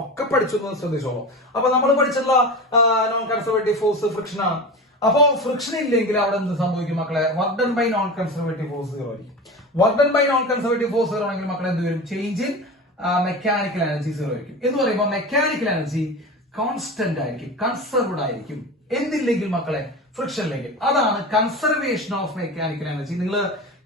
ഒക്കെ പഠിച്ചു ശ്രദ്ധിച്ചോളൂ. അപ്പൊ നമ്മൾ പഠിച്ചിട്ടുള്ള നോൺ കൺസർവേറ്റീവ് ഫോഴ്സ് ഫ്രിക്ഷൻ ആണ്. അപ്പോ ഫ്രിക്ഷൻ ഇല്ലെങ്കിൽ അവിടെ എന്ത് സംഭവിക്കും മക്കളെ? Work done by non conservative force 0 ആയിരിക്കും. Work done by non conservative force 0 ആണെങ്കിൽ മക്കളെ എന്ത് വരും? ചേഞ്ച് ഇൻ മെക്കാനിക്കൽ എനർജി 0 ആയിരിക്കും. എന്ന് പറയുമ്പോൾ മെക്കാനിക്കൽ എനർജി കോൺസ്റ്റന്റ് ആയിരിക്കും, കൺസർവ്ഡ് ആയിരിക്കും. എന്തില്ലെങ്കിൽ മക്കളെ? ഫ്രിക്ഷനില്ലെങ്കിൽ. അതാണ് കൺസർവേഷൻ ഓഫ് മെക്കാനിക്കൽ എനർജി. നിങ്ങൾ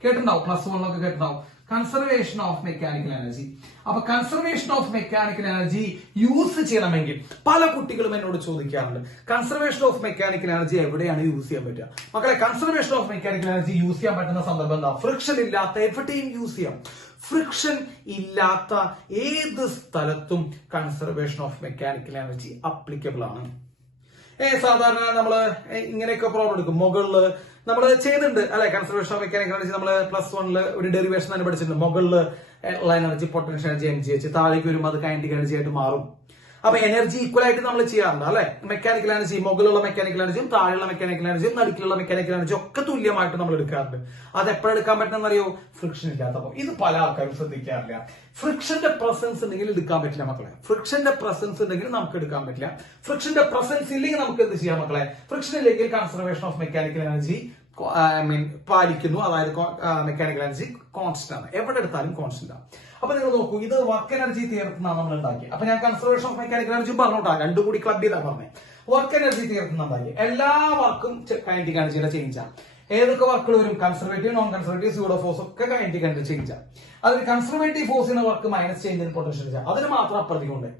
കേട്ടിട്ടുണ്ടാവും, +1 കേട്ടിട്ടുണ്ടാവും, കൺസർവേഷൻ ഓഫ് മെക്കാനിക്കൽ എനർജി. അപ്പൊ conservation of mechanical energy use ചെയ്യണമെങ്കിൽ പല കുട്ടികളും എന്നോട് ചോദിക്കാറുണ്ട്, കൺസർവേഷൻ ഓഫ് മെക്കാനിക്കൽ എനർജി എവിടെയാണ് യൂസ് ചെയ്യാൻ പറ്റുക? മക്കളെ, conservation of mechanical energy use ചെയ്യാൻ പറ്റുന്ന സന്ദർഭം എന്താ? ഫ്രിക്ഷൻ ഇല്ലാത്ത എവിടെയും യൂസ് ചെയ്യാം. ഫ്രിക്ഷൻ ഇല്ലാത്ത ഏത് സ്ഥലത്തും conservation of mechanical energy applicable ആണ്. സാധാരണ നമ്മള് ഇങ്ങനെയൊക്കെ പ്രോബ്ലം എടുക്കും. മുകളില് നമ്മൾ ചെയ്തിട്ടുണ്ട് അല്ലെ, കൺസർവേഷൻ ഓഫ് മെക്കാനിക്കൽ എനർജി നമ്മൾ +1 ഒരു ഡെറിവേഷൻ തന്നെ പഠിച്ചിട്ടുണ്ട്. മുകളില് ഉള്ള എനർജി പൊട്ടൻഷ്യൽ എനർജി mgh, താഴേക്ക് വരുമ്പോൾ അത് കൈനറ്റിക് എനർജി ആയിട്ട് മാറും. അപ്പൊ എനർജി ഈക്വൽ ആയിട്ട് നമ്മൾ ചെയ്യാറുണ്ട് അല്ലെ. മെക്കാനിക്കൽ എനർജി, മുകളിലുള്ള മെക്കാനിക്കൽ എനർജിയും താഴെയുള്ള മെക്കാനിക്കൽ എനർജിയും നടുക്കിലുള്ള മെക്കാനിക്കൽ എനർജി ഒക്കെ തുല്യമായിട്ട് നമ്മൾ എടുക്കാറുണ്ട്. അത് എപ്പോഴും എടുക്കാൻ പറ്റുന്നറിയോ? ഫ്രിക്ഷൻ ഇല്ലാത്തപ്പോൾ. ഇത് പല ആൾക്കാരും ശ്രദ്ധിക്കാറില്ല. ഫ്രിക്ഷന്റെ പ്രസൻസ് ഉണ്ടെങ്കിൽ എടുക്കാൻ പറ്റില്ല മക്കളെ. ഫ്രിക്ഷന്റെ പ്രസൻസ് ഉണ്ടെങ്കിൽ നമുക്ക് എടുക്കാൻ പറ്റില്ല. ഫ്രിക്ഷന്റെ പ്രസൻസ് ഇല്ലെങ്കിൽ നമുക്ക് എന്ത് ചെയ്യാം മക്കളെ? ഫ്രിക്ഷൻ ഇല്ലെങ്കിൽ കൺസർവേഷൻ ഓഫ് മെക്കാനിക്കൽ എനർജി പാലിക്കുന്നു. അതായത് മെക്കാനിക്കൽ എനർജി കോൺസ്റ്റന്റ് ആണ്, എവിടെ എടുത്താലും കോൺസ്റ്റന്റ് ആണ്. അപ്പൊ നിങ്ങൾ നോക്കൂ, ഇത് വർക്ക് എനർജി തിയറത്തിനാണ് നമ്മൾ ഉണ്ടാക്കിയത്. അപ്പൊ ഞാൻ കൺസർവേഷൻ ഓഫ് മെക്കാനിക്കൽ എനർജി പറഞ്ഞോട്ടാ, രണ്ടും കൂടി ക്ലബ് ചെയ്താ പറഞ്ഞത്. വർക്ക് എനർജി തിയറത്തിന് ഉണ്ടാക്കി എല്ലാ വർക്കും കൈനറ്റിക് എനർജിയുടെ ചേഞ്ചാണ്. ഏതൊക്കെ വർക്കുകൾ വരും? Conservative, non conservative, pseudo force ഒക്കെ കൈനറ്റിക് എനർജി ചേഞ്ചാണ്. അതിൽ കൺസർവേറ്റീവ് ഫോഴ്സിന്റെ work minus change in potential energy, അതിന് മാത്രം അപ്പുറത്തേക്കുണ്ട്.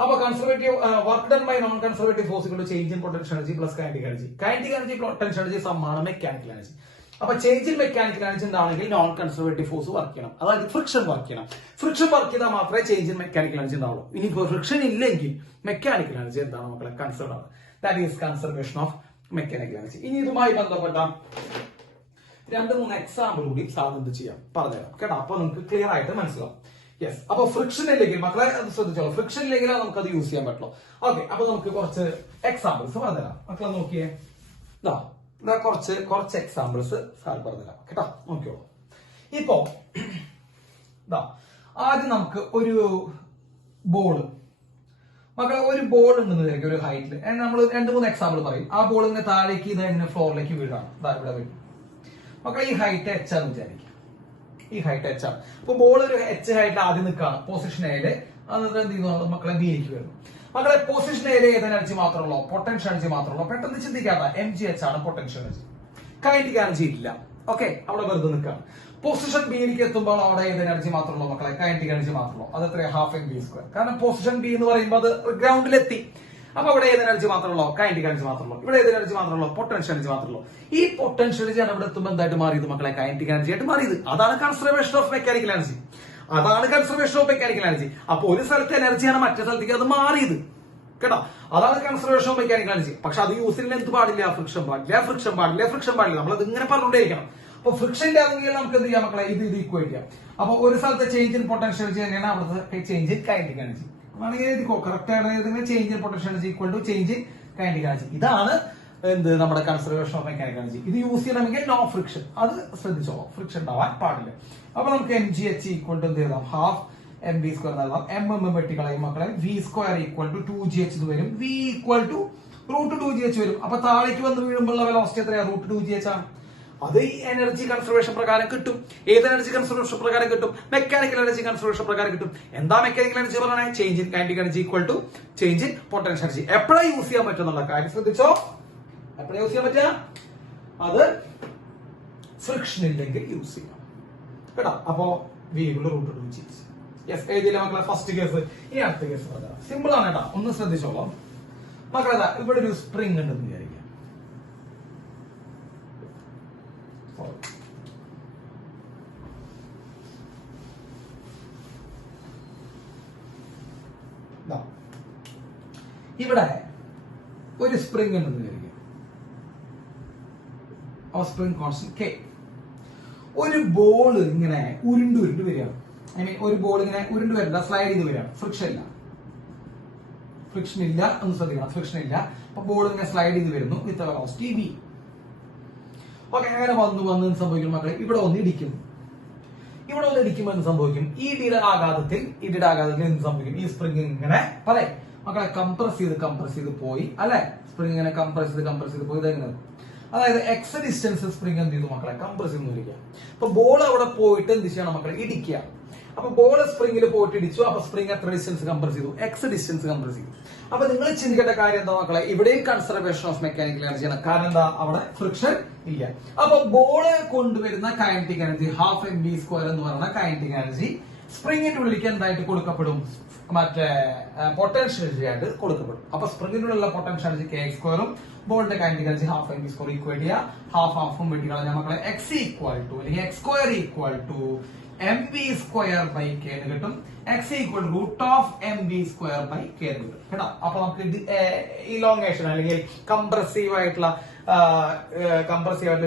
അപ്പൊ conservative work done by non conservative ഫോഴ്സുകളുടെ change in potential energy plus kinetic energy. Kinetic energy potential energy സമ്മാണ് മെക്കാനിക്കൽ എനർജി. അപ്പൊ ചേഞ്ച് ഇൻ മെക്കാനിക്കൽ എനർജി ഉണ്ടാണെങ്കിൽ നോൺ കൺസർവേറ്റീവ് ഫോഴ്സ് വർക്ക് ചെയ്യണം, അതായത് ഫ്രിക്ഷൻ വർക്ക് ചെയ്യണം. ഫ്രിക്ഷൻ വർക്ക് ചെയ്താൽ മാത്രമേ ചേഞ്ച് ഇൻ മെക്കാനിക്കൽ എനർജി ഉണ്ടാവുള്ളൂ. ഇനി ഫ്രിക്ഷൻ ഇല്ലെങ്കിൽ മെക്കാനിക്കൽ എനർജി എന്താണ് മക്കളെ? കൺസർവ് ആണ്. That is conservation of mechanical energy. ഇനി ഇതുമായി ബന്ധപ്പെട്ട 2-3 എക്സാമ്പിൾ കൂടി സാധനം എന്ത് ചെയ്യാം പറഞ്ഞുതരാം കേട്ടോ. അപ്പൊ നമുക്ക് ക്ലിയർ ആയിട്ട് മനസ്സിലാവും. യെസ്, അപ്പൊ ഫ്രിക്ഷൻ ഇല്ലെങ്കിൽ മക്കളെ അത് ശ്രദ്ധിച്ചോളൂ, ഫ്രിക്ഷൻ ഇല്ലെങ്കിൽ നമുക്ക് അത് യൂസ് ചെയ്യാൻ പറ്റുള്ളൂ. ഓക്കെ, അപ്പൊ നമുക്ക് കുറച്ച് എക്സാമ്പിൾസ് പറഞ്ഞുതരാം. മക്കളെ നോക്കിയേ, കുറച്ച് എക്സാമ്പിൾസ് സാർ പറഞ്ഞുതരാം കേട്ടോ, നോക്കിയോളൂ. ഇപ്പോ ആദ്യം നമുക്ക് ഒരു ബോള്, മക്കളെ ഒരു ബോൾ ഉണ്ടെന്ന് വിചാരിക്കും, ഒരു ഹൈറ്റിൽ. നമ്മൾ 2-3 എക്സാമ്പിൾ പറയും. ആ ബോൾ ഇങ്ങനെ താഴേക്ക് ഇങ്ങനെ ഫ്ലോറിലേക്ക് വീഴാണ്, ഇവിടെ വീഴും. മക്കളെ ഈ ഹൈറ്റ് h ആണെന്ന് വിചാരിക്കും, ഈ ഹൈറ്റ് h ആണ്. അപ്പൊ ബോൾ ഒരു h ഹൈറ്റ് ആദ്യം നിൽക്കുകയാണ് പൊസിഷൻ എയില്. അത് എന്ത് ചെയ്യുന്നു മക്കളെ? ബിയിലേക്ക് വരുന്നു. മക്കളെ പൊസിഷൻ എയില് ഏത് എനർജി മാത്രമുള്ളൂ? പൊട്ടൻഷ്യൽ എനർജി മാത്രമുള്ളൂ. പെട്ടെന്ന് ചിന്തിക്കാത്ത mgh ആണ് പൊട്ടൻഷ്യൽ എനർജി, കൈനറ്റിക് എനർജി ഇല്ല. ഓക്കെ, അവിടെ വെറുതെ നിൽക്കുകയാണ്. പൊസിഷൻ ബിയിലേക്ക് എത്തുമ്പോൾ അവിടെ ഏത് എനർജി മാത്രമുള്ളൂ മക്കളെ? കൈനറ്റിക് എനർജി മാത്രമുള്ളൂ. അത് എത്ര? ½ കാരണം പൊസിഷൻ ബി എന്ന് പറയുമ്പോൾ അത് ഗ്രൗണ്ടിലെത്തി. അപ്പൊ അവിടെ ഏത് എനർജി മാത്രമുള്ളൂ? കൈനറ്റിക് എനർജി മാത്രമുള്ളൂ. ഇവിടെ ഏത് എനർജി മാത്രമുള്ളൂ? പൊട്ടൻഷ്യൽ എനർജി മാത്രമുള്ളൂ. ഈ പൊട്ടൻഷ്യൽ എനർജി ആണ് ഇവിടെ എത്തുമ്പോൾ എന്തായിട്ട് മാറിയത് മക്കളെ? കൈനറ്റിക് എനർജി ആയിട്ട് മാറിയത്. അതാണ് കൺസർവേഷൻ ഓഫ് മെക്കാനിക്കൽ എനർജി. അതാണ് കൺസർവേഷൻ ഓഫ് മെക്കാനിക്കൽ എനർജി. അപ്പൊ ഒരു സ്ഥലത്തെ എനർജിയാണ് മറ്റേ സ്ഥലത്തേക്ക് അത് മാറിയത് കേട്ടോ. അതാണ് കൺസർവേഷൻ ഓഫ് മെക്കാനിക്കൽ എനർജി. പക്ഷെ അത് യൂസ് ചെയ്യാൻ എന്ത് പാടില്ല? ഫ്രിക്ഷൻ പാടില്ല, ഫ്രിക്ഷൻ പാടില്ല, ഫ്രിക്ഷൻ പാടില്ല. നമ്മളത് ഇങ്ങനെ പറഞ്ഞുകൊണ്ടേയിരിക്കണം. അപ്പൊ ഫ്രിക്ഷൻ ഇല്ലാതെങ്കിൽ നമുക്ക് എന്ത് ചെയ്യാം മക്കളെ? ഇത് ഈക്വൽ ചെയ്യാം. അപ്പൊ ഒരു സ്ഥലത്തെ ചേഞ്ച് ഇൻ പൊട്ടൻഷ്യൽ എനർജി തന്നെയാണ് അവിടുത്തെ change in kinetic energy. Correct ആയിട്ട് change in potential energy equal to change in kinetic energy. ഇതാണ് എന്ത് നമ്മുടെ കൺസർവേഷൻ ഓഫ് മെക്കാനിക്കൽ എനർജി. ഇത് യൂസ് ചെയ്യണമെങ്കിൽ നോ ഫ്രിക്ഷൻ, അത് ശ്രദ്ധിച്ചോളാം, ഫ്രിക്ഷൻ ഉണ്ടാവാൻ പാടില്ല. അപ്പൊ നമുക്ക് mgh ഈക്വൽ ടു എന്ത് എഴുതാം? ½ നൽകാം. വെട്ടിക്കളയും മക്കളെ. v² ഈക്വൽ ടു 2gh വരും. v ഈക്വൽ ടു √2gh വരും. അപ്പൊ താഴേക്ക് വന്ന് വീഴുമ്പോൾ വെലോസിറ്റി എത്രയാ? √2gh ആണ്. അത് ഈ എനർജി കൺസർവേഷൻ പ്രകാരം കിട്ടും. ഏത് എനർജി കൺസർവേഷൻ പ്രകാരം കിട്ടും? മെക്കാനിക്കൽ എനർജി കൺസർവേഷൻ പ്രകാരം കിട്ടും. എന്താ മെക്കാനിക്കൽ എനർജി പറഞ്ഞേ? Change in kinetic energy equal to change in potential energy. എപ്പോഴാണ് യൂസ് ചെയ്യാൻ പറ്റുന്നുള്ള കാര്യം ശ്രദ്ധിച്ചോ. എപ്പോഴാണ് യൂസ് ചെയ്യാൻ പറ്റുക? അത് ഫ്രിക്ഷൻ ഇല്ലെങ്കിൽ യൂസ് ചെയ്യാം കേട്ടോ. അപ്പോ v √2gh. യെസ്, എഴുതിയില്ല മക്കളെ ഫസ്റ്റ് കേസ്. ഇനി അടുത്ത കേസ് പറഞ്ഞാൽ സിമ്പിൾ ആണ് കേട്ടോ, ഒന്ന് ശ്രദ്ധിച്ചോളാം മക്കളെ. ഇവിടെ ഒരു സ്പ്രിംഗ് ഉണ്ടെന്ന് വിചാരിക്കാം. ഇവിടെ ഒരു സ്പ്രിംഗ് ഉണ്ടെന്ന് വിചാരിക്കാം. ആ സ്പ്രിംഗ് കോൺസ്റ്റന്റ് k. ഒരു ബോൾ ഇങ്ങനെ ഉരുണ്ട് വരികയാണ്. ഐ മീൻ ഒരു ബോൾ ഇങ്ങനെ ഉരുണ്ട് വരില്ല, സ്ലൈഡ് ചെയ്ത് വരികയാണ്. ഫ്രിക്ഷൻ ഇല്ല, ഫ്രിക്ഷൻ ഇല്ല എന്ന് ശ്രദ്ധിക്കണം, ഫ്രിക്ഷൻ ഇല്ല. അപ്പൊ ബോൾ ഇങ്ങനെ സ്ലൈഡ് ചെയ്ത് വരുന്നു വിത്ത് വെലോസിറ്റി v. ഓക്കെ, അങ്ങനെ വന്ന് സംഭവിക്കും മക്കളെ, ഇവിടെ ഒന്ന് ഇടിക്കുന്നു. ഇവിടെ ഒന്ന് ഇടിക്കുമ്പോൾ എന്ത് സംഭവിക്കും? ഇടിയുടെ ആഘാതത്തിൽ എന്ത് സംഭവിക്കും? ഈ സ്പ്രിംഗ് ഇങ്ങനെ പറയും മക്കളെ കംപ്രസ് ചെയ്ത് പോയി അല്ലെ. സ്പ്രിംഗ് ഇങ്ങനെ കംപ്രസ് ചെയ്ത് പോയി ഇതെങ്ങനെ, അതായത് എക്സ് ഡിസ്റ്റൻസ് സ്പ്രിംഗ് എന്ത് ചെയ്തു മക്കളെ? കംപ്രസ് ചെയ്ത് ഇരിക്കുക. അപ്പൊ ബോൾ അവിടെ പോയിട്ട് എന്ത് ചെയ്യണം മക്കളെ? ഇടിക്കുക. അപ്പൊ ബോൾ സ്പ്രിംഗിൽ പോയിട്ട് ഇടിച്ചു. അപ്പൊ സ്പ്രിംഗ് എത്ര ഡിസ്റ്റൻസ് കംപ്രസ് ചെയ്തു? എക്സ് ഡിസ്റ്റൻസ് കംപ്രസ് ചെയ്തു. അപ്പൊ നിങ്ങൾ ചിന്തിക്കേണ്ട കാര്യം എന്താ മക്കളെ, ഇവിടെയും കൺസർവേഷൻ ഓഫ് മെക്കാനിക്കൽ എനർജിയാണ്. കാരണം എന്താ, അവിടെ ഫ്രിക്ഷൻ ഇല്ല. അപ്പൊ ബോള് കൊണ്ടുവരുന്ന കൈനറ്റിക് എനർജി ½ എന്ന് പറയുന്ന കൈനറ്റിക് എനർജി സ്പ്രിംഗിന്റെ ഉള്ളിലേക്ക് എന്തായിട്ട് കൊടുക്കപ്പെടും? മറ്റേ പൊട്ടൻഷ്യൽ എനർജി ആയിട്ട് കൊടുക്കപ്പെടും. അപ്പൊ സ്പ്രിംഗിനുള്ള പൊട്ടൻഷ്യൽ എനർജി kx2 ബോളിന്റെ കൈനറ്റിക് എനർജി ½ ഈക്വേറ്റ് ചെയ്യുക. ഹാഫും വെട്ടി കളഞ്ഞാൽ മക്കളെ x ഈക്വൽ ടു അല്ലെങ്കിൽ x2 ഈക്വൽ ടു mv²/k എന്ന് കിട്ടും. x ഈക്വൽ √mv²/k എന്ന് കിട്ടും കേട്ടോ. അപ്പൊ നമുക്ക് ഇലോങ്ങേഷൻ അല്ലെങ്കിൽ കംപ്രസീവ് ആയിട്ടുള്ള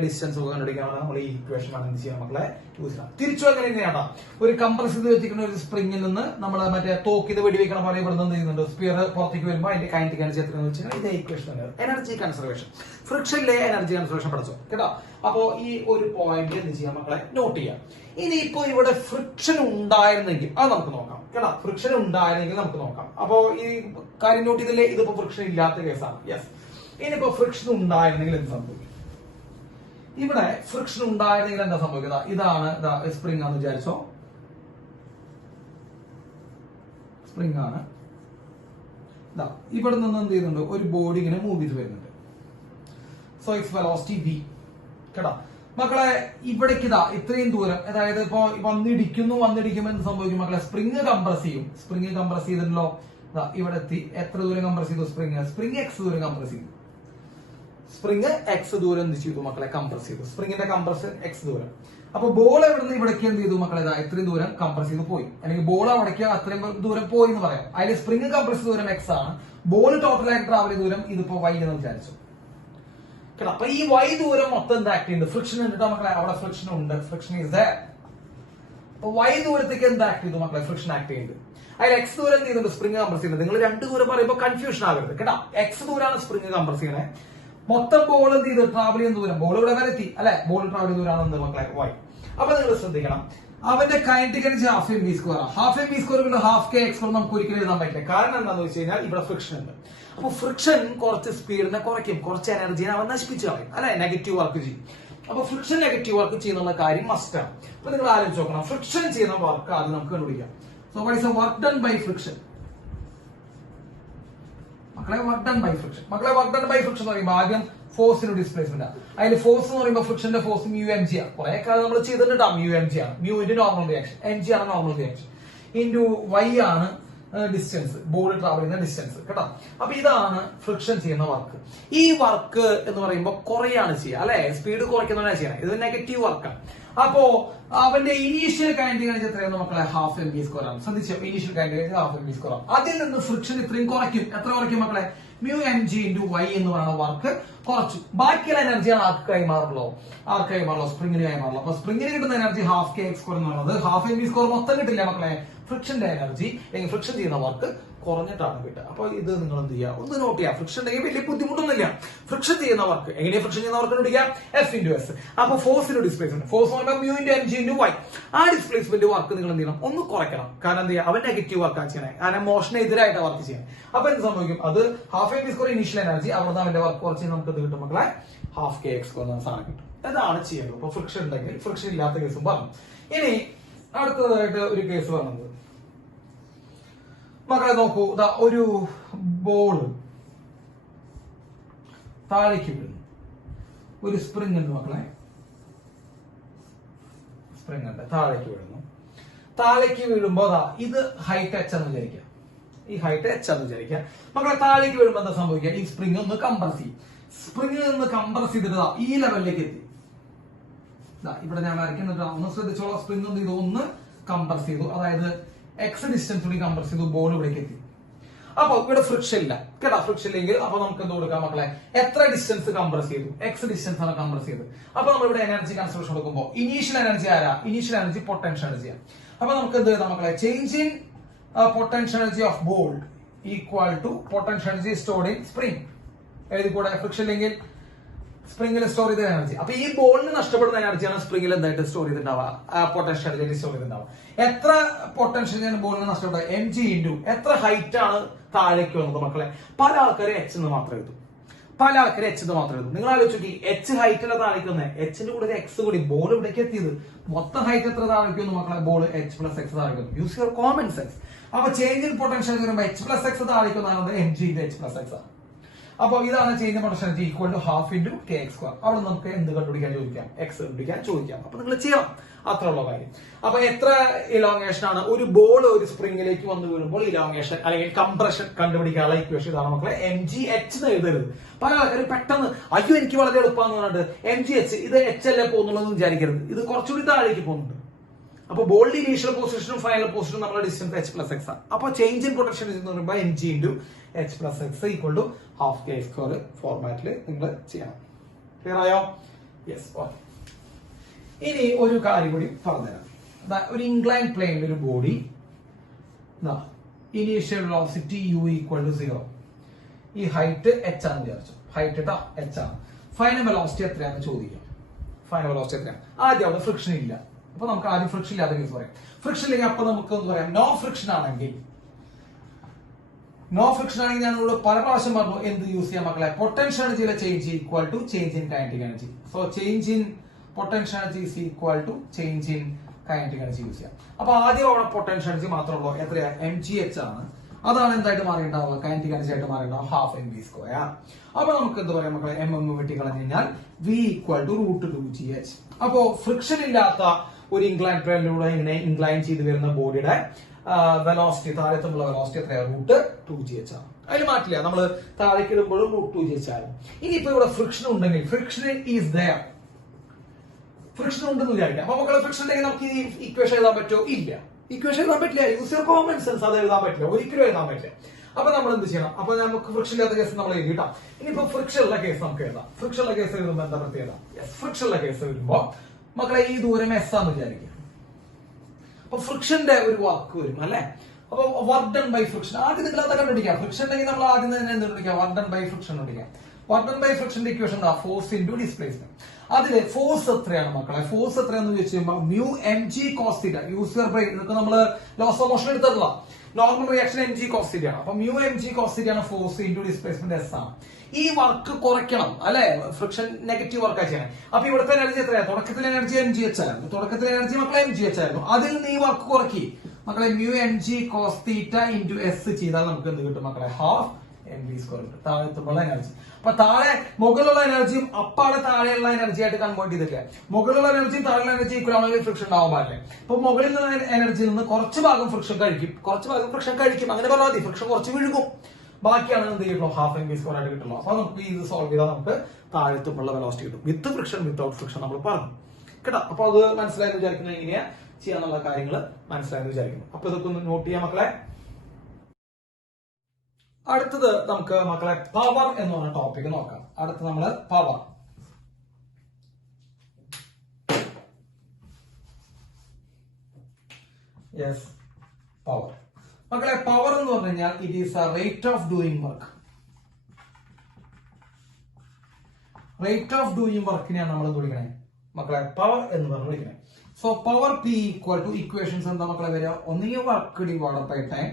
ഡിസ്റ്റൻസ് കണ്ടുപിടിക്കാനാണ് നമ്മൾ ഈ ഇക്വേഷൻ എന്ത് ചെയ്യാം മക്കളെ യൂസ് ചെയ്യാം. തിരിച്ചു അങ്ങനെ തന്നെയാണ്. ഒരു കംപ്രസ് ചെയ്ത് വെച്ചിരിക്കുന്ന ഒരു സ്പ്രിംഗിൽ നിന്ന് നമ്മൾ മറ്റേ തോക്കിത് വെടിവെക്കണ പോലെ ഇവിടെ നിന്ന് ചെയ്യുന്നുണ്ട്. സ്പിയർ പുറത്തേക്ക് വരുമ്പോൾ അതിന്റെ കൈനറ്റിക് എനർജി എത്രയെന്ന് വെച്ചാൽ ഇതേ ഇക്വേഷൻ തന്നെയാണ്. എനർജി കൺസർവേഷൻ, ഫ്രിക്ഷനിലെ എനർജി കൺസർവേഷൻ പഠിച്ചോ കേട്ടോ. അപ്പോ ഈ ഒരു പോയിന്റ് എന്ത് ചെയ്യാം മക്കളെ, നോട്ട് ചെയ്യാം. ഇനിയിപ്പോ ഇവിടെ ഫ്രിക്ഷൻ ഉണ്ടായിരുന്നെങ്കിൽ അത് നമുക്ക് നോക്കാം കേട്ടോ. ഫ്രിക്ഷൻ ഉണ്ടായിരുന്നെങ്കിൽ നമുക്ക് നോക്കാം. അപ്പോ ഈ കാര്യം നോട്ട് ചെയ്തില്ലേ, ഇതിപ്പോ ഫ്രിക്ഷൻ ഇല്ലാത്ത കേസാണ്. യെസ്. ഇനിയിപ്പോ ഫ്രിക്ഷൻ ഉണ്ടായിരുന്നെങ്കിൽ എന്ത് സംഭവിക്കും? ഇവിടെ ഫ്രിക്ഷൻ ഉണ്ടായിരുന്നെങ്കിൽ എന്താ സംഭവിക്കുക? ഇതാണ് സ്പ്രിംഗ് ആണെന്ന് വിചാരിച്ചോ. സ്പ്രിംഗ് ആണ്. ഇവിടെ നിന്ന് എന്ത് ചെയ്യുന്നുണ്ട്? ഒരു ബോഡി ഇങ്ങനെ മൂവ് ചെയ്ത് വരുന്നുണ്ട്. സോ ഇറ്റ്സ് വെലോസിറ്റി v കേട്ടോ മക്കളെ. ഇവിടേക്ക് ഇത്രയും ദൂരം, അതായത് ഇപ്പൊ വന്നിടിക്കുമ്പോ എന്ത് സംഭവിക്കും മക്കളെ? സ്പ്രിംഗ് കംപ്രസ് ചെയ്യും. സ്പ്രിംഗ് കംപ്രസ് ചെയ്തിട്ടുണ്ടല്ലോ, ഇവിടെ എത്തി. എത്ര ദൂരം കംപ്രസ് ചെയ്തു? സ്പ്രിംഗ് x ദൂരം കംപ്രസ് ചെയ്തു. സ്പ്രിംഗ് എക്സ് ദൂരം എന്ത് ചെയ്തു മക്കളെ? കംപ്രസ് ചെയ്തു. സ്പ്രിംഗിന്റെ കംപ്രസ് എക്സ് ദൂരം. അപ്പൊ ബോൾ എവിടെ നിന്ന് ഇവിടേക്ക് എന്ത് ചെയ്തു മക്കളെ? ഇത്രയും ദൂരം കംപ്രസ് ചെയ്ത് പോയി. അല്ലെങ്കിൽ ബോൾ അവിടേക്ക് അത്രയും ദൂരം പോയി എന്ന് പറയാം. അതിൽ സ്പ്രിംഗ് കംപ്രസ് ദൂരം എക്സ് ആണ്. ബോൾ ടോട്ടലായിട്ട് ട്രാവൽ ചെയ്ത ദൂരം ഇതിപ്പോ y എന്ന് വിചാരിച്ചു കേട്ടോ. അപ്പൊ ഈ y ദൂരം മൊത്തം എന്താ ആക്ട് ചെയ്യുന്നുണ്ട്? ഫ്രിക്ഷൻ ഉണ്ട് മക്കളെ. അവിടെ ഫ്രിക്ഷൻ ഉണ്ട്. Friction is there. അപ്പൊ y ദൂരത്തേക്ക് എന്താ ആക്ട് ചെയ്തു മക്കളെ? ഫ്രിക്ഷൻ ആക്ട് ചെയ്യുന്നുണ്ട്. അതിൽ എക്സ് ദൂരം എന്ത് ചെയ്യുന്നുണ്ട്? സ്പ്രിംഗ് കംപ്രസ് ചെയ്യുന്നത്. നിങ്ങൾ രണ്ട് ദൂരം പറയുമ്പോൾ കൺഫ്യൂഷൻ ആകരുത് കേട്ടോ. എക്സ് ദൂരമാണ് സ്പ്രിംഗ് കംപ്രസ് ചെയ്യണേ. മൊത്തം ബോൾ എന്ത് ചെയ്ത് ട്രാവൽ ചെയ്യുന്ന ദൂരം, ബോൾ ഇവിടെ വരെ എത്തി അല്ലെ, ബോൾ ട്രാവൽ ചെയ്യുന്ന ദൂരമാണ് എന്ത് മക്കളെ? y. അപ്പൊ നിങ്ങൾ ശ്രദ്ധിക്കണം, അവന്റെ കൈനറ്റിക് എനർജി ½ mv². ½ നമുക്ക് ഒരിക്കലും എഴുതാൻ പറ്റില്ല. കാരണം എന്താണെന്ന് വെച്ച് കഴിഞ്ഞാൽ ഇവിടെ ഫ്രിക്ഷൻ ഉണ്ട്. അപ്പൊ ഫ്രിക്ഷൻ കുറച്ച് സ്പീഡിനെ കുറയ്ക്കും, കുറച്ച് എനർജിനെ അവൻ നശിപ്പിച്ചു കളയും അല്ലെ, നെഗറ്റീവ് വർക്ക് ചെയ്യും. അപ്പൊ ഫ്രിക്ഷൻ നെഗറ്റീവ് വർക്ക് ചെയ്യുന്ന കാര്യം മസ്റ്റ് ആണ്. അപ്പൊ നിങ്ങൾ ആലോചിച്ച് നോക്കണം, ഫ്രിക്ഷൻ ചെയ്യുന്ന വർക്ക് ആദ്യം നമുക്ക് കണ്ടുപിടിക്കാം. So what is the work done by friction മക്കളെ? വർക്ക് ഡൺ ബൈ ഫ്രിക്ഷൻ എന്ന് പറയുമ്പോൾ ആദ്യം ഫോഴ്സിന് ഡിസ്പ്ലേസ്മെന്റ് ആണ്. അതിൽ ഫോഴ്സ് എന്ന് പറയുമ്പോൾ ഫ്രിക്ഷന്റെ ഫോഴ്സ് μmg ആണ്. കുറെ കാലം നമ്മൾ ചെയ്തിട്ടുണ്ട്. μmg ആണ്. മ്യൂവിന്റെ നോർമൽ റിയാക്ഷൻ, mg ആണ് നോർമൽ റിയാക്ഷൻ, ഇൻറ്റു y ആണ് ഡിസ്റ്റൻസ്, ബോൾ ട്രാവൽ ചെയ്യുന്ന ഡിസ്റ്റൻസ് കേട്ടോ. അപ്പൊ ഇതാണ് ഫ്രിക്ഷൻ ചെയ്യുന്ന വർക്ക്. ഈ വർക്ക് എന്ന് പറയുമ്പോൾ കുറയാണ് ചെയ്യുക അല്ലെ, സ്പീഡ് കുറയ്ക്കുന്നതാണ് ചെയ്യണം. ഇത് നെഗറ്റീവ് വർക്കാണ്. അപ്പോ അവന്റെ ഇനീഷ്യൽ കൈനറ്റിക് എനർജി എത്രയാണ് മക്കളെ? ½ mv² ആണ്. ശ്രദ്ധിച്ചോ, ഇനീഷ്യൽ കൈനറ്റിക് എനർജി ½ mv². അതിൽ നിന്ന് ഫ്രിക്ഷൻ ഇത്രയും കുറയ്ക്കും. എത്ര കുറയ്ക്കും മക്കളെ? μmg × y എന്ന് പറയുന്ന വർക്ക് കുറച്ചു. ബാക്കിയുള്ള എനർജിയാണ് ആർക്ക് കൈമാറുള്ളൂ? സ്പ്രിംഗിന് കൈമാറുള്ളൂ. അപ്പൊ സ്പ്രിംഗിന് കിട്ടുന്ന എനർജി ½ എന്ന് പറയുന്നത് ½ mv² മൊത്തം കിട്ടില്ല മക്കളെ. ഫ്രിക്ഷന്റെ എനർജി അല്ലെങ്കിൽ ഫ്രിക്ഷൻ ചെയ്യുന്ന വർക്ക് കുറഞ്ഞിട്ടാണ് കിട്ടുക. അപ്പൊ ഇത് നിങ്ങൾ എന്ത് ചെയ്യുക, ഒന്ന് നോട്ട് ചെയ്യുക. ഫ്രിക്ഷൻ ഉണ്ടെങ്കിൽ വലിയ ബുദ്ധിമുട്ടൊന്നുമില്ല. ഫ്രിക്ഷൻ ചെയ്യുന്ന വർക്ക് എങ്ങനെയാണ്? ഫ്രിക്ഷൻ ചെയ്യുന്ന വർക്ക് കണ്ടുപിടിക്കാം, F×S. അപ്പൊ ഫോഴ്സിന് ഡിസ്പ്ലേസ്മെന്റ്, ഫോഴ്സ് എന്ന് പറയുമ്പോൾ μmg × y. ആ ഡിസ്പ്ലേസ്മെന്റ് വർക്ക് നിങ്ങൾ എന്ത് ചെയ്യണം? ഒന്ന് കുറയ്ക്കണം. കാരണം എന്ത് ചെയ്യുക, അവൻ നെഗറ്റീവ് വർക്കാണ് ചെയ്യണേ, കാരണം മോഷന് എതിരായിട്ട് വർക്ക് ചെയ്യണം. അപ്പൊ എന്ത് സംഭവിക്കും? അത് ½ mv² ഇനീഷ്യൽ എനർജി, അവിടെ അവന്റെ വർക്ക് കുറച്ച് നമുക്ക് ഇത് കിട്ടും മക്കളെ, ½ kx² സാധനം കിട്ടും. അതാണ് ചെയ്യേണ്ടത്. അപ്പൊ ഫ്രിക്ഷൻ ഉണ്ടെങ്കിൽ. ഫ്രിക്ഷൻ ഇല്ലാത്ത കേസും പറഞ്ഞു. ഇനി അടുത്തതായിട്ട് ഒരു കേസ് പറഞ്ഞത് മക്കളെ നോക്കൂ. ഒരു ബോള് താഴേക്ക് വീഴുന്നു. ഒരു സ്പ്രിംഗ് ഉണ്ട് മക്കളെ, സ്പ്രിംഗ് ഉണ്ട്, താഴേക്ക് വീഴുന്നു. താഴേക്ക് വീഴുമ്പോ ഇത് ഹൈറ്റ് h എന്ന് വിചാരിക്കുക. ഈ ഹൈറ്റ് h എന്ന് വിചാരിക്കുക മക്കളെ. താഴേക്ക് വീഴുമ്പോ എന്താ സംഭവിക്കുക? ഈ സ്പ്രിംഗ് ഒന്ന് കംപ്രസ് ചെയ്യും. സ്പ്രിംഗിൽ നിന്ന് കംപ്രസ് ചെയ്തിട്ട് ഈ ലെവലിലേക്ക് എത്തി. ഇവിടെ ഞാൻ വരയ്ക്കുന്നുണ്ട്, ഒന്ന് ശ്രദ്ധിച്ചോളാം. സ്പ്രിംഗ് എന്ത് ചെയ്തു? ഒന്ന് കംപ്രസ് ചെയ്തു, അതായത് എക്സ് ഡിസ്റ്റൻസ് കൂടി കംപ്രസ് ചെയ്തു, ബോൾ ഇവിടേക്ക് എത്തി. അപ്പൊ ഇവിടെ ഫ്രിക്ഷൻ ഇല്ല കേട്ടോ. ഫ്രിക്ഷൻ ഇല്ലെങ്കിൽ അപ്പൊ നമുക്ക് എന്ത് കൊടുക്കാം മക്കളെ? എത്ര ഡിസ്റ്റൻസ് കംപ്രസ് ചെയ്തു? എക്സ് ഡിസ്റ്റൻസ് ആണ് കംപ്രസ് ചെയ്ത്. അപ്പൊ നമ്മൾ ഇവിടെ എനർജി കൺസർവേഷൻ കൊടുക്കുമ്പോൾ ഇനീഷ്യൽ എനർജി ആരാ? ഇനീഷ്യൽ എനർജി പൊട്ടൻഷ്യൽ എനർജിയാണ്. അപ്പൊ നമുക്ക് എന്ത് ചെയ്താൽ മക്കളെ? Change in potential energy of ball equal to potential energy stored in spring. എഴുതി കൂടെ? ഫ്രിക്ഷൻ ഇല്ലെങ്കിൽ സ്പ്രിംഗിൽ സ്റ്റോർ ചെയ്ത എനർജി. അപ്പൊ ഈ ബോളിന് നഷ്ടപ്പെടുന്ന എനർജിയാണ് സ്പ്രിംഗിൽ എന്തായിട്ട് സ്റ്റോർ ചെയ്തിട്ടുണ്ടാവുക? പൊട്ടൻഷ്യൽ എനർജി സ്റ്റോർ ചെയ്തിട്ടുണ്ടാവുക. എത്ര പൊട്ടൻഷ്യൽ ബോളിന് നഷ്ടപ്പെടുക? mg × എത്ര ഹൈറ്റ് ആണ് താഴേക്ക് വന്നത് മക്കളെ? പല ആൾക്കാരെ h എന്ന് മാത്രം എഴുതും, പല ആൾക്കാർ എച്ച് എന്ന് മാത്രമേ എഴുതും. നിങ്ങൾ ആലോചിച്ച് നോക്കി, എച്ച് ഹൈറ്റിലെ താഴേക്കുന്നത്, എച്ചിന്റെ കൂടെ ഒരു എക്സ് കൂടി, ബോൾ ഇവിടേക്ക് എത്തിയത് മൊത്തം ഹൈറ്റ് എത്ര താഴേക്കുന്നു മക്കളെ? ബോൾ എച്ച് പ്ലസ് എക്സ് താഴേക്കുന്നു. Use your common sense. അപ്പൊ ചേഞ്ച് ഇൻ പൊട്ടൻഷ്യൽ വരുമ്പോൾ എച്ച് പ്ലസ് എക്സ് താഴേക്കുന്നതാണ് M G into H plus X ആണ്. അപ്പൊ ഇതാണ് change in potential equal to half into K X square. അവിടെ നമുക്ക് എന്ത് കണ്ടുപിടിക്കാൻ ചോദിക്കാം? എക്സ് കണ്ടുപിടിക്കാൻ ചോദിക്കാം. അപ്പൊ നിങ്ങൾ ചെയ്യണം, അത്ര ഉള്ള കാര്യം. അപ്പൊ എത്ര ഇലോങ്ങേഷൻ ആണ്? ഒരു ബോൾ ഒരു സ്പ്രിംഗിലേക്ക് വന്ന് വീഴുമ്പോൾ ഇലോങ്ങേഷൻ അല്ലെങ്കിൽ കംപ്രഷൻ കണ്ടുപിടിക്കാനുള്ള ഇക്വേഷൻ ഇതാണ് മക്കളെ. എം ജി എച്ച് എന്ന് എഴുതരുത്. പല ആൾക്കാരും പെട്ടെന്ന് അയ്യോ എനിക്ക് വളരെ എളുപ്പമാണെന്ന് പറഞ്ഞിട്ട് എം ജി എച്ച്, ഇത് എച്ച് അല്ലേ പോകുന്നുള്ളതെന്ന് വിചാരിക്കരുത്. ഇത് കുറച്ചുകൂടി താഴേക്ക് പോകുന്നുണ്ട്. അപ്പൊ ബോൾഡ് ഇനീഷ്യൽ പൊസിഷനും ഫൈനൽ പൊസിഷനും നമ്മുടെ ഡിസ്റ്റൻസ് എച്ച് പ്ലസ് എക്സ് ആണ്. അപ്പൊ ചേഞ്ച് ഇൻ പൊട്ടൻഷ്യൽ എന്ന് പറയുമ്പോൾ m G into H plus x equal to half k square ഫോർമാറ്റിൽ നിങ്ങൾ ചെയ്യണം. ക്ലിയർ ആയോ? യെസ്. ഓക്കെ. ഇനി ഒരു കാര്യം കൂടി പറഞ്ഞുതരാം. ഒരു ഇൻക്ലൈൻ പ്ലെയിനിൽ ഒരു body, initial velocity u equal to 0, ഈ ഹൈറ്റ് എച്ച് ആണെന്ന് വിചാരിച്ചു. ഹൈറ്റ് ഇട്ടാ എച്ച് ആണ്. ഫൈനൽ വെലോസിറ്റി എത്രയാണെന്ന് ചോദിക്കാം. ഫൈനൽ വെലോസിറ്റി എത്രയാണ്? ആദ്യം അവിടെ ഫ്രിക്ഷൻ ഇല്ല. അപ്പൊ നമുക്ക് ആദ്യം ഫ്രിക്ഷൻ ഇല്ലാത്ത കേസ് പറയാം. ഫ്രിക്ഷൻ ഇല്ലെങ്കിൽ അപ്പൊ നമുക്ക് ഒന്ന് പറയാം നോ ഫ്രിക്ഷൻ ആണെങ്കിൽ, ഞാൻ ഇവിടെ പല പ്രാവശ്യം പറഞ്ഞു എന്ത് യൂസ് ചെയ്യാൻ മക്കളെ? പൊട്ടൻഷ്യൽ എനർജിയിലെ change equal to change in kinetic energy. So change in potential energy is equal to change in kinetic energy use ചെയ്യാം. അപ്പൊ ആദ്യം അവിടെ പൊട്ടൻഷ്യൽ എനർജി മാത്രമേ ഉള്ളൂ. എത്രയാ? എം ജി എച്ച് ആണ്. അതാണ് എന്തായിട്ട് മാറിയിട്ടുണ്ടാവുക? കൈനറ്റിക് എനർജി ആയിട്ട് മാറിയിട്ടുണ്ടാവും ഹാഫ് എം വി സ്ക്വയർ. അപ്പൊ നമുക്ക് എന്ത് പറയാം മക്കളെ? എം എം വെട്ടി കളഞ്ഞു കഴിഞ്ഞാൽ V equal to root 2gh. അപ്പോ ഫ്രിക്ഷൻ ഇല്ലാത്ത ഒരു ഇൻക്ലൈൻ പ്ലെയിനിലൂടെ ഇങ്ങനെ ഇൻക്ലൈൻ ചെയ്ത് വരുന്ന ബോഡിയുടെ വെലോസിറ്റി, താഴത്തുള്ള വെലോസിറ്റി എത്രയാണ്? റൂട്ട് 2gh ആണ്. അതിൽ മാറ്റില്ല, നമ്മൾ താഴേക്ക് ഇടുമ്പോഴും റൂട്ട് 2gh ആയിരുന്നു. ഇനിയിപ്പോ ഇവിടെ ഫ്രിക്ഷൻ ഉണ്ടെങ്കിൽ, ഫ്രിക്ഷൻ ഈസ് ദയർ, ഫ്രിക്ഷൻ ഉണ്ടെന്ന് വിചാരിക്കാം. അപ്പൊ മക്കളെ ഫ്രിക്ഷൻ ഉണ്ടെങ്കിൽ നമുക്ക് ഈ ഇക്വേഷൻ എഴുതാൻ പറ്റുമോ? ഇല്ല, ഇക്വേഷൻ എഴുതാൻ പറ്റില്ല. Use your common sense. അത് എഴുതാൻ പറ്റില്ല, ഒരിക്കലും എഴുതാൻ പറ്റില്ല. അപ്പൊ നമ്മൾ എന്ത് ചെയ്യണം? അപ്പൊ നമുക്ക് ഫ്രിക്ഷൻ ഇല്ലാത്ത കേസ് നമ്മൾ എഴുതിട്ടാം. ഇനിയിപ്പോ ഫ്രിക്ഷൻ ഉള്ള കേസ് നമുക്ക് എഴുതാം. ഫ്രിക്ഷൻ ഉള്ള കേസ് എഴുതുമ്പോൾ എന്താ പ്രത്യേകത? ഫ്രിക്ഷൻ ഉള്ള കേസ് വരുമ്പോ മക്കളെ ഈ ദൂരം എസ് ആണെന്ന് വിചാരിക്കുക. അപ്പൊ ഫ്രിക്ഷന്റെ ഒരു വർക്ക് വരും അല്ലെ? അപ്പൊ വർക്ക് ഡൺ ബൈ ഫ്രിക്ഷൻ ആദ്യം നിങ്ങൾ അത് കണ്ടുപിടിക്കാം. ഫ്രിക്ഷൻ ഉണ്ടെങ്കിൽ നമ്മൾ ആദ്യം തന്നെ എന്ത് കണ്ടുപിടിക്കാം? വർക്ക് ഡൺ ബൈ ഫ്രിക്ഷൻ കണ്ടുപിടിക്കാം. വർക്ക് ഡൺ ബൈ ഫ്രിക്ഷന്റെ ഇക്വേഷൻ എന്താ? Force into displacement. അതില് ഫോഴ്സ് എത്രയാണ് മക്കളെ? ഫോഴ്സ് എത്രയാണെന്ന് ചോദിച്ചു കഴിയുമ്പോൾ mu M G cos theta. Use your brain. ഇതൊക്കെ നമ്മള് ലോസ് ഓഫ് മോഷൻ എടുത്തിട്ടുള്ള normal reaction M G cos theta ആണ്. അപ്പൊ mu M G cos theta ആണ്. ഫോഴ്സ് ഇൻറ്റു ഡിസ്പ്ലേസ്മെന്റ് എസ് ആണ്. ഈ വർക്ക് കുറയ്ക്കണം അല്ലെ? ഫ്രിക്ഷൻ നെഗറ്റീവ് വർക്കാ ചെയ്യണം. അപ്പൊ ഇവിടുത്തെ എനർജി എത്രയാണ്? തുടക്കത്തിലെ എനർജി എം ജി എച്ച് ആയിരുന്നു. തുടക്കത്തിലെ എനർജി മക്കളെ എം ജി എച്ച് ആയിരുന്നു. അതിൽ നിന്ന് ഈ വർക്ക് കുറക്കി മക്കളെ mu M G cos theta into s ചെയ്താൽ നമുക്ക് എന്ത് കിട്ടും മക്കളെ? ഹാഫ് എം വി സ്ക്വയർ കിട്ടും. താഴെത്തുള്ള എനർജി. അപ്പൊ താഴെ മുകളിലുള്ള എനർജിയും അപ്പാടെ താഴെയുള്ള എനർജി ആയിട്ട് കൺവേർട്ട് ചെയ്തിട്ടില്ല. മുകളിലുള്ള എനർജിയും താഴെയുള്ള എനർജി ഈക്വൽ ആണെങ്കിൽ ഫ്രിക്ഷൻ ഉണ്ടാവാൻ പാടില്ല. അപ്പൊ മുകളിൽ നിന്ന് എനർജിയിൽ നിന്ന് കുറച്ച് ഭാഗം ഫ്രിക്ഷൻ കഴിക്കും, കുറച്ച് ഭാഗം ഫ്രിക്ഷൻ കഴിക്കും. അങ്ങനെ പറഞ്ഞാൽ മതി. ഫ്രിക്ഷൻ കുറച്ച് വിഴുകും, ബാക്കിയാണ് എന്ത് ചെയ്യുള്ളൂ? ഹാഫ് എം വി സ്ക്വയർ ആയിട്ട് കിട്ടുള്ളൂ. അപ്പൊ നമുക്ക് ഇത് സോൾവ് ചെയ്താൽ നമുക്ക് താഴെത്തുള്ള വെലോസിറ്റി കിട്ടും. വിത്ത് ഫ്രിക്ഷൻ വിത്തൗട്ട് ഫ്രിക്ഷൻ നമ്മൾ പറഞ്ഞു കേട്ടോ. അപ്പൊ അത് മനസ്സിലായെന്ന് വിചാരിക്കുന്നത് എങ്ങനെയാ ചെയ്യാന്നുള്ള കാര്യങ്ങൾ മനസ്സിലായെന്ന് വിചാരിക്കുന്നു. അപ്പൊ ഇതൊക്കെ ഒന്ന് നോട്ട് ചെയ്യാം മക്കളെ. അടുത്തത് നമുക്ക് മക്കളെ പവർ എന്ന് പറഞ്ഞ ടോപ്പിക് നോക്കാം. അടുത്ത് നമ്മള് പവർ. Yes, power. മക്കളെ പവർ എന്ന് പറഞ്ഞു കഴിഞ്ഞാൽ it is a rate of doing work. Rate of doing വർക്കിനെയാണ് നമ്മൾ വിളിക്കണേ മക്കളെ പവർ എന്ന് പറഞ്ഞ് വിളിക്കണേ. So power P equal to equations എന്താ മക്കളെ വരിക? ഒന്നുകിൽ വർക്ക് ഡിവൈഡഡ് ബൈ ടൈം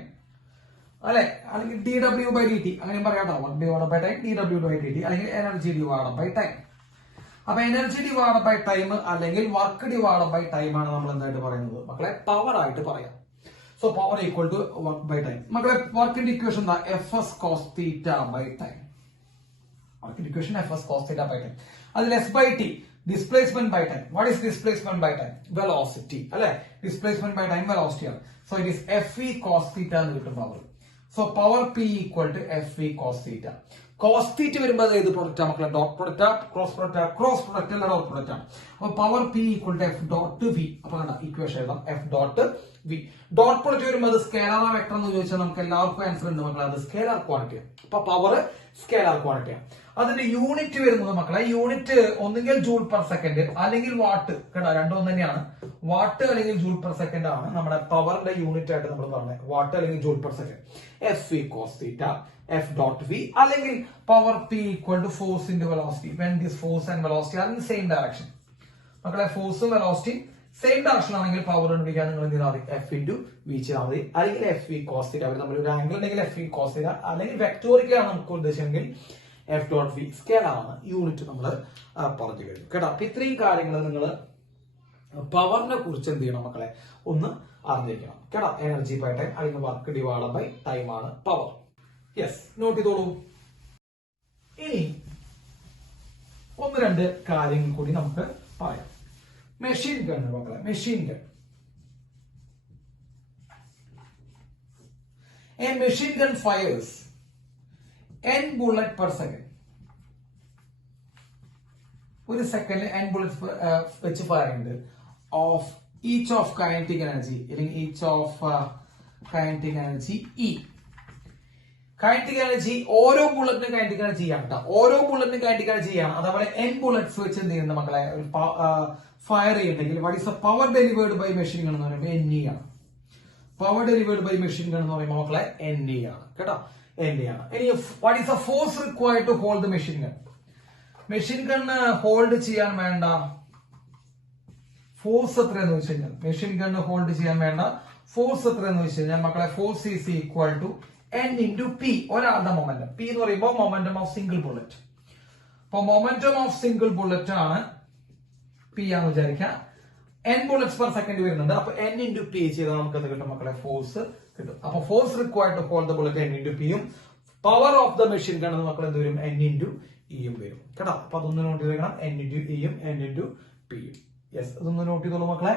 അല്ലെ, അല്ലെങ്കിൽ D W by D T, അങ്ങനെ പറയാട്ടോ. Work divided by time, D W by D T, അല്ലെങ്കിൽ എനർജി ഡിവൈഡഡ് ബൈ ടൈം. അപ്പൊ എനർജി ഡിവൈഡഡ് ബൈ ടൈം അല്ലെങ്കിൽ വർക്ക് ഡിവൈഡഡ് ബൈ ടൈം ആണ് നമ്മൾ എന്തായിട്ട് പറയുന്നത് മക്കളെ? പവർ ആയിട്ട് പറയാം. So power equal to work by time. മക്കളെ വർക്കിന്റെ ഇക്വേഷൻ എന്താ? F S cos theta by time. വർക്കിന്റെ equation F S cos theta by time. അതിൽ S by t displacement by time. What is displacement by time? Velocity അല്ലെ? ഡിസ്പ്ലേസ്മെന്റ് ബൈ ടൈം വെലോസിറ്റി ആണ്. So it is F E cos theta എന്ന് കിട്ടും power. So power P equal to F E cos theta. Cos theta വരുമ്പോൾ ഏത് പ്രൊഡക്റ്റ് മക്കളെ? Dot product, cross product, cross product അല്ല ഡോട്ട് പ്രൊഡക്റ്റ് ആണ്. അപ്പൊ power P equal to F dot v. അപ്പൊ കണ്ട ഇക്വേഷൻ എഴുതാം, F dot v. Dot product വരുമ്പോൾ അത് സ്കേലാർ വെക്ടർ എന്ന് ചോദിച്ചാൽ നമുക്ക് എല്ലാവർക്കും ആൻസർ ഉണ്ട് മക്കളെ, അത് സ്കേലാർ ക്വാണ്ടിറ്റി. അപ്പൊ പവർ സ്കേലാർ ക്വാണ്ടിറ്റിയാണ്. അതിന്റെ യൂണിറ്റ് വരുന്നത് മക്കളെ, യൂണിറ്റ് ഒന്നുകിൽ ജൂൾ പെർ സെക്കൻഡ് അല്ലെങ്കിൽ വാട്ട്. കേട്ടോ, രണ്ടും ഒന്ന് തന്നെയാണ്. വാട്ട് അല്ലെങ്കിൽ ജൂൾ പെർ സെക്കൻഡ് ആണ് നമ്മുടെ പവറിന്റെ യൂണിറ്റ് ആയിട്ട് നമ്മൾ പറഞ്ഞത്. വാട്ട് അല്ലെങ്കിൽ joule per second. F V cos theta F dot V, അല്ലെങ്കിൽ power P equal to force into velocity when this force and velocity are in same direction. മക്കളെ ഫോഴ്സും വെലോസിറ്റി സെയിം ഡയറക്ഷൻ ആണെങ്കിൽ പവർ കണ്ടുപിടിക്കാൻ നിങ്ങൾ എന്ത് ചെയ്താൽ മതി? എഫ് ഇൻറ്റു വി ചെയ്താൽ മതി. അല്ലെങ്കിൽ എഫ് വി കോസ് തീറ്റ. അവർ നമ്മൾ ഒരു ആംഗിൾ ഉണ്ടെങ്കിൽ എഫ് വി കോസ് തീറ്റ, അല്ലെങ്കിൽ വെക്ടോറിക്കലാണ് നമുക്ക് ഉദ്ദേശിച്ചെങ്കിൽ F.V സ്കെയിലാണ്. യൂണിറ്റ് നമ്മൾ പറഞ്ഞു കഴിഞ്ഞു കേട്ടോ. അപ്പൊ ഇത്രയും കാര്യങ്ങൾ നിങ്ങൾ പവറിനെ കുറിച്ച് എന്ത് ചെയ്യണം മക്കളെ, ഒന്ന് അറിഞ്ഞിരിക്കണം കേട്ടോ. എനർജി ബൈ ടൈം, അല്ലെങ്കിൽ വർക്ക് ഡിവൈഡ് ബൈ ടൈം ആണ് പവർ. യെസ്, നോട്ട് ചെയ്തോളൂ. ഇനി ഒന്ന് രണ്ട് കാര്യങ്ങൾ കൂടി നമുക്ക് പറയാം. മെഷീൻ ഗൺ മക്കളെ, machine gun. A machine gun fires n bullet per second. ഒരു സെക്കൻഡിൽ n bullets വെച്ച് ഫയർ ചെയ്യുന്നുണ്ട്. Of each of kinetic energy, അല്ലെങ്കിൽ each of kinetic energy E. Kinetic energy ഓരോ ബുള്ളറ്റിനും കൈനറ്റിക് എനർജി ചെയ്യാണ് കേട്ടോ. ഓരോ ബുള്ളറ്റിനും കൈനറ്റിക് എനർജി ചെയ്യാണ്. അതേപോലെ n bullets വെച്ച് എന്ത് ചെയ്യുന്നത് മക്കളെ, ഫയർ ചെയ്യുന്നുണ്ടെങ്കിൽ what is the power delivered by machine gun എന്ന് പറയുമ്പോൾ NE ആണ്. Power delivered by machine gun എന്ന് പറയുമ്പോൾ മക്കളെ NE ആണ് കേട്ടോ, NE ആണ്. ഇനി what is the force required to hold the machine gun? Machine gun hold ചെയ്യാൻ വേണ്ട ഫോഴ്സ് എത്രയെന്ന് വെച്ച് കഴിഞ്ഞാൽ, മെഷീൻ ഗൺ ഹോൾഡ് ചെയ്യാൻ വേണ്ട ഫോഴ്സ് എത്രയെന്ന് വെച്ച് കഴിഞ്ഞാൽ മക്കളെ, force is equal to N into P, ഒരാളുടെ മൊമെന്റം. P എന്ന് പറയുമ്പോൾ മൊമെന്റം ഓഫ് സിംഗിൾ ബുള്ളറ്റ്. അപ്പൊ മൊമെന്റം ഓഫ് സിംഗിൾ ബുള്ളറ്റ് ആണ് P ആണെന്ന് വിചാരിക്കാം. n bullets per second വരുന്നുണ്ട്. അപ്പൊ n into P ചെയ്താൽ നമുക്ക് അത് കിട്ടും മക്കളെ, ഫോഴ്സ് കിട്ടും. അപ്പൊ force required to hold the bullet n into P യും power of the machine gun മക്കളെ എന്ത് വരും, n into E യും വരും കേട്ടോ. അപ്പൊ അതൊന്ന് നോട്ട് ചെയ്ത് വെക്കണം, n into E യും n into P യും. യെസ്, അതൊന്ന് നോട്ട് ചെയ്തോളൂ മക്കളെ.